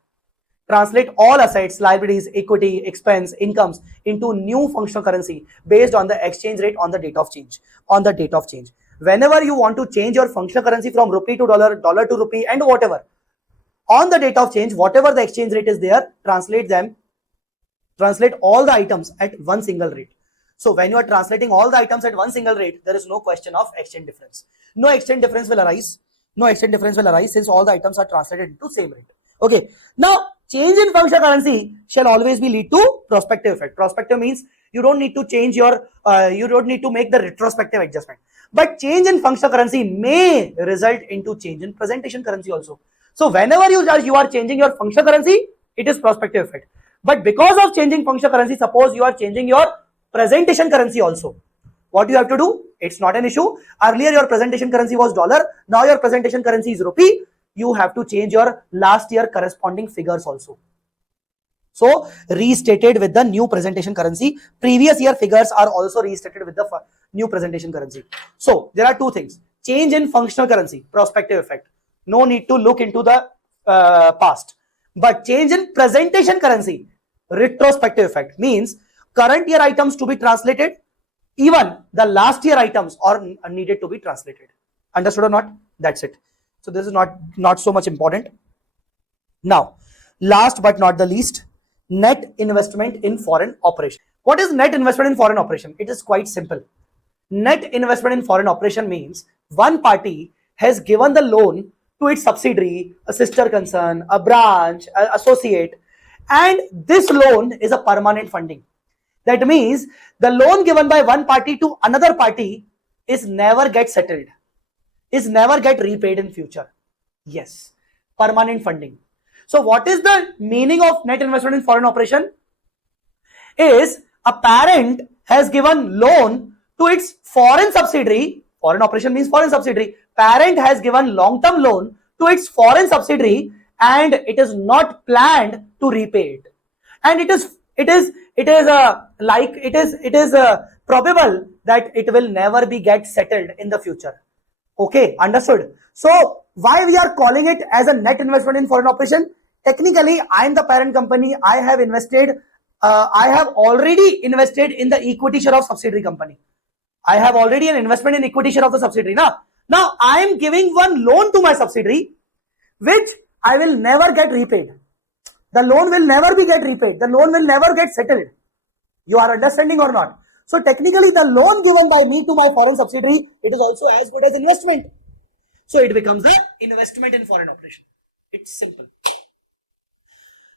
Translate all assets, liabilities, equity, expense, incomes into new functional currency based on the exchange rate on the date of change. Whenever you want to change your functional currency from rupee to dollar, dollar to rupee, and whatever, on the date of change, whatever the exchange rate is there, translate all the items at one single rate. So when you are translating all the items at one single rate, there is no question of exchange difference. No exchange difference will arise since all the items are translated into same rate. Okay. Now, change in functional currency shall always be lead to prospective effect. Prospective means you don't need to change you don't need to make the retrospective adjustment. But change in functional currency may result into change in presentation currency also. So whenever you are changing your functional currency, it is prospective effect. But because of changing functional currency, suppose you are changing your presentation currency also. What you have to do? It's not an issue. Earlier your presentation currency was dollar. Now your presentation currency is rupee. You have to change your last year corresponding figures also. So restated with the new presentation currency. Previous year figures are also restated with the new presentation currency. So there are two things. Change in functional currency, prospective effect. No need to look into the past. But change in presentation currency, retrospective effect, means current year items to be translated, even the last year items are needed to be translated. Understood or not? That's it. So this is not so much important. Now, last but not the least, net investment in foreign operation. What is net investment in foreign operation? It is quite simple. Net investment in foreign operation means one party has given the loan to its subsidiary, a sister concern, a branch, an associate, and this loan is a permanent funding. That means the loan given by one party to another party is never get settled, is never get repaid in future. Yes, permanent funding. So what is the meaning of net investment in foreign operation? Is a parent has given loan to its foreign subsidiary. Foreign operation means foreign subsidiary. Parent has given long-term loan to its foreign subsidiary and it is not planned to repay it. And it is probable that it will never be get settled in the future. Okay, understood. So why we are calling it as a net investment in foreign operation? Technically, I am the parent company. I have already invested in the equity share of subsidiary company. I have already an investment in equity share of the subsidiary. Now I am giving one loan to my subsidiary, which I will never get repaid. The loan will never be get repaid. The loan will never get settled. You are understanding or not? So technically, the loan given by me to my foreign subsidiary, it is also as good as investment. So it becomes an investment in foreign operation. It's simple.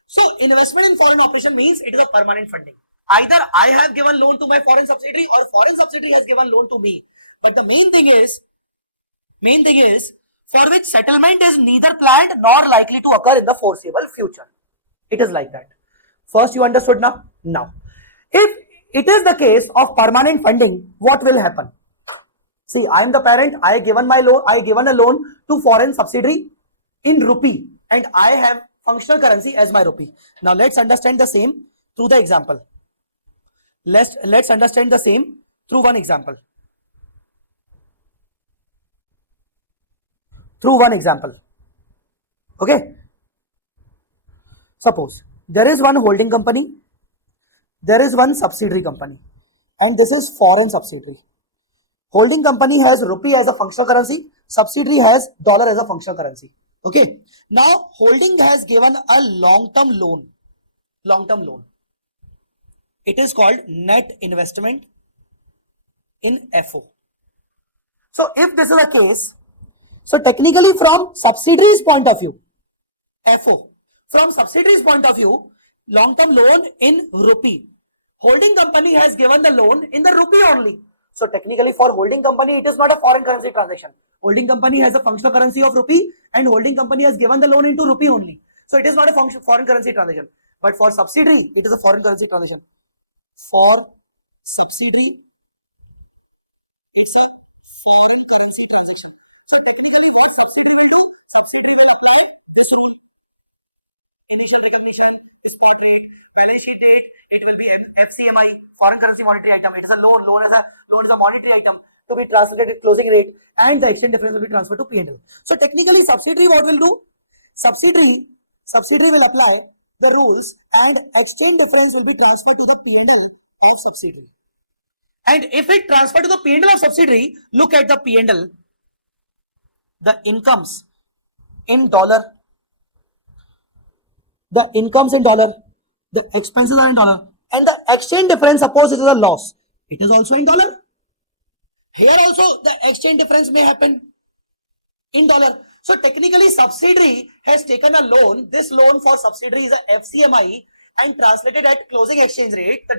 So investment in foreign operation means it is a permanent funding. Either I have given loan to my foreign subsidiary or foreign subsidiary has given loan to me. But the main thing is for which settlement is neither planned nor likely to occur in the foreseeable future. It is like that. First, you understood now? Now, if it is the case of permanent funding, what will happen? See, I am the parent. I have given a loan to foreign subsidiary in rupee, and I have functional currency as my rupee. Now, let's understand the same through the example. Let's understand the same through one example. Okay. Suppose there is one holding company, there is one subsidiary company, and this is foreign subsidiary. Holding company has rupee as a functional currency, subsidiary has dollar as a functional currency. Okay. Now, holding has given a long-term loan. It is called net investment in FO. So, if this is the case, so technically from subsidiary's point of view, FO, from subsidiary's point of view, long-term loan in rupee. Holding company has given the loan in the rupee only. So technically for holding company, it is not a foreign currency transaction. Holding company has a functional currency of rupee and holding company has given the loan into rupee only. So it is not a foreign currency transaction. But for subsidiary, it is a foreign currency transaction. For subsidiary, it's a foreign currency transaction. So technically what subsidiary will do? Subsidiary will apply this rule. Initial recognition, spot rate, balance sheet date, it will be an FCMI, foreign currency monetary item. It is a loan. Loan is a monetary item to be translated at closing rate, and the exchange difference will be transferred to P&L. So technically, subsidiary what will do? Subsidiary will apply the rules, and exchange difference will be transferred to the P&L of subsidiary. And if it transferred to the P&L of subsidiary, look at the P&L. The incomes in dollar. The incomes in dollar, the expenses are in dollar, and the exchange difference, suppose it is a loss, it is also in dollar. Here also the exchange difference may happen in dollar. So technically subsidiary has taken a loan. This loan for subsidiary is a FCMI and translated at closing exchange rate. The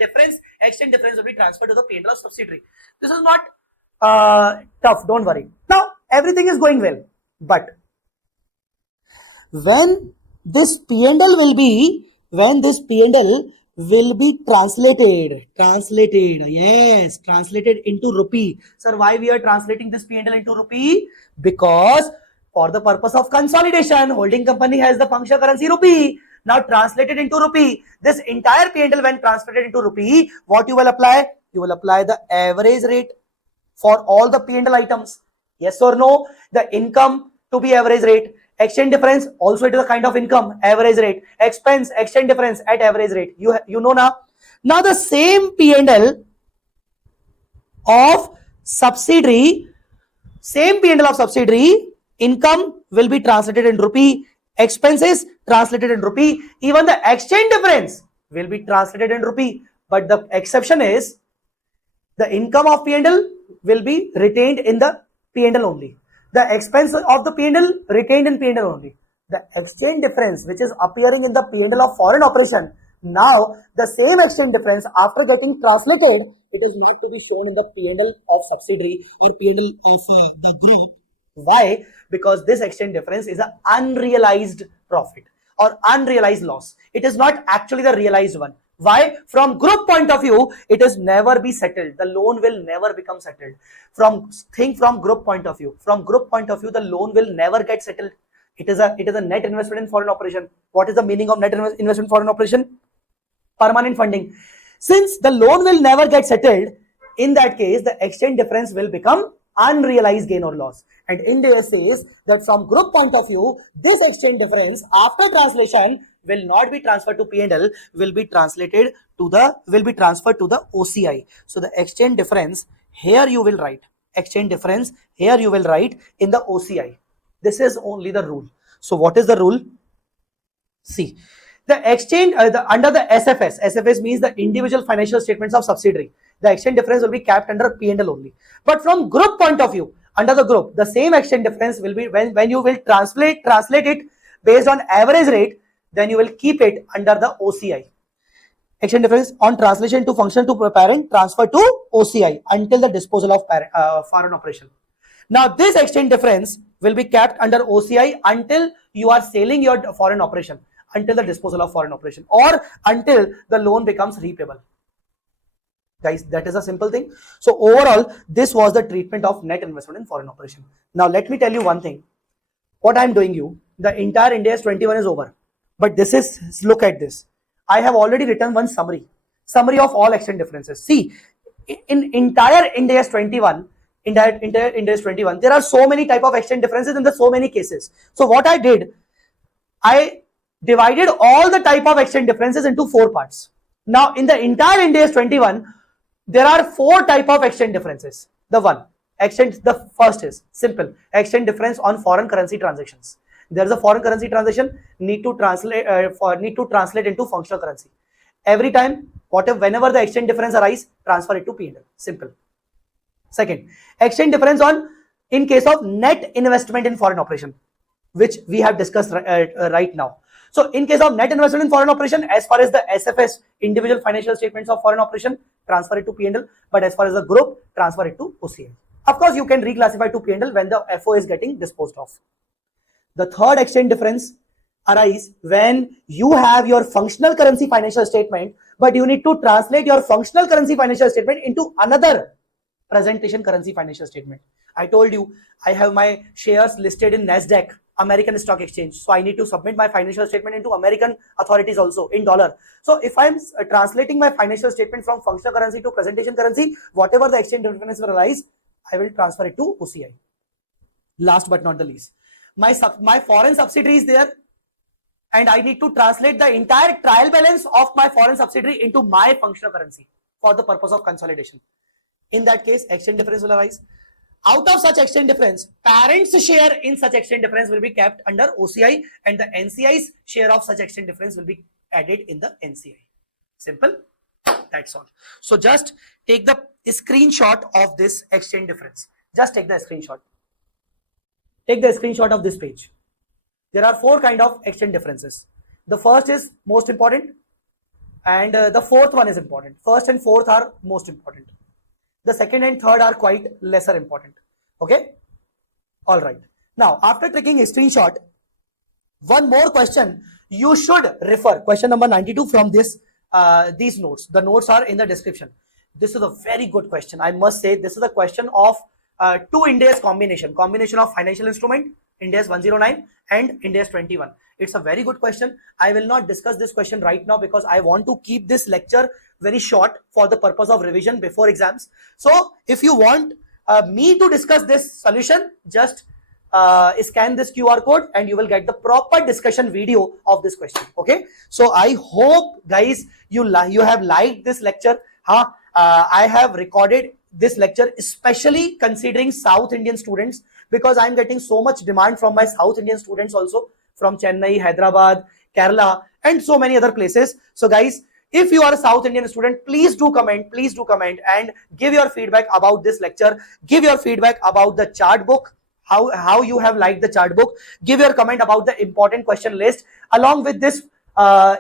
exchange difference will be transferred to the P&L of subsidiary. This is not tough, don't worry. Now everything is going well, but when this P&L will be translated into rupee. Sir, why we are translating this P&L into rupee? Because for the purpose of consolidation, holding company has the functional currency rupee. Now translated into rupee, this entire P&L when translated into rupee, what you will apply? You will apply the average rate for all the P&L items. Yes or no? The income to be average rate. Exchange difference, also it is a kind of income, average rate. Expense, exchange difference at average rate. You know now. Now the same P&L of subsidiary, income will be translated in rupee, expenses translated in rupee, even the exchange difference will be translated in rupee. But the exception is the income of P&L will be retained in the P&L only. The expense of the P&L retained in P&L only. The exchange difference which is appearing in the P&L of foreign operation, now the same exchange difference after getting translated, it is not to be shown in the P&L of subsidiary or P&L of the group. Why? Because this exchange difference is an unrealized profit or unrealized loss. It is not actually the realized one. Why? From group point of view, it is never be settled. The loan will never become settled. Think from group point of view. From group point of view, the loan will never get settled. It is a net investment in foreign operation. What is the meaning of net investment in foreign operation? Permanent funding. Since the loan will never get settled, in that case, the exchange difference will become unrealized gain or loss. And INDAS says that from group point of view, this exchange difference after translation will not be transferred to P&L, will be transferred to the OCI. So the exchange difference here you will write. Exchange difference here you will write in the OCI. This is only the rule. So what is the rule? See, the exchange under the SFS means the individual financial statements of subsidiary. The exchange difference will be kept under P&L only. But from group point of view, under the group, the same exchange difference will be when you will translate it based on average rate, then you will keep it under the OCI. Exchange difference on translation to function to parent transfer to OCI until the disposal of foreign operation. Now this exchange difference will be kept under OCI until you are selling your foreign operation, until the disposal of foreign operation, or until the loan becomes repayable. Guys, that is a simple thing. So overall, this was the treatment of net investment in foreign operation. Now let me tell you one thing. What I am doing you, the entire INDAS 21 is over. But this is, look at this. I have already written one summary of all exchange differences. See, in entire INDAS 21, there are so many type of exchange differences in the so many cases. So what I did, I divided all the type of exchange differences into 4 parts. Now in the entire INDAS 21, there are 4 type of exchange differences. The first is simple exchange difference on foreign currency transactions. There is a foreign currency transaction, need to translate into functional currency. Every time, whenever the exchange difference arises, transfer it to P&L. Simple. Second, exchange difference in case of net investment in foreign operation, which we have discussed right now. So in case of net investment in foreign operation, as far as the SFS, individual financial statements of foreign operation, transfer it to P&L. But as far as the group, transfer it to OCI. Of course, you can reclassify to P&L when the FO is getting disposed of. The third exchange difference arises when you have your functional currency financial statement, but you need to translate your functional currency financial statement into another presentation currency financial statement. I told you I have my shares listed in NASDAQ, American Stock Exchange. So I need to submit my financial statement into American authorities also in dollar. So if I'm translating my financial statement from functional currency to presentation currency, whatever the exchange difference will arise, I will transfer it to OCI. Last but not the least, my foreign subsidiary is there, and I need to translate the entire trial balance of my foreign subsidiary into my functional currency for the purpose of consolidation. In that case, exchange difference will arise. Out of such exchange difference, parents' share in such exchange difference will be kept under OCI, and the NCI's share of such exchange difference will be added in the NCI. Simple. That's all. So just take the screenshot of this exchange difference. Just take the screenshot. Take the screenshot of this page. There are 4 kind of exchange differences. The first is most important, and the fourth one is important. First and fourth are most important. The second and third are quite lesser important. Okay? All right. Now, after taking a screenshot, one more question you should refer. Question number 92 from these notes. The notes are in the description. This is a very good question. I must say this is a question of 2 INDAS combination of financial instrument, INDAS 109 and INDAS 21. It's a very good question. I will not discuss this question right now because I want to keep this lecture very short for the purpose of revision before exams. So if you want me to discuss this solution, just scan this QR code and you will get the proper discussion video of this question. Okay. So I hope guys you have liked this lecture. I have recorded this lecture especially considering South Indian students, because I am getting so much demand from my South Indian students also, from Chennai, Hyderabad, Kerala and so many other places. So guys, If you are a South Indian student, please do comment and give your feedback about this lecture. Give your feedback about the chart book, how you have liked the chart book. Give your comment about the important question list along with this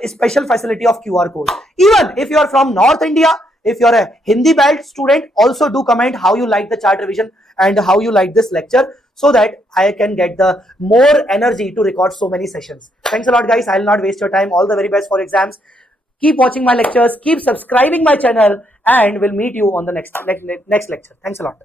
special facility of QR code. Even if you are from North India, if you are a Hindi belt student, also do comment how you like the chart revision and how you like this lecture, so that I can get the more energy to record so many sessions. Thanks a lot, guys. I will not waste your time. All the very best for exams. Keep watching my lectures, keep subscribing my channel, and we'll meet you on the next lecture. Thanks a lot.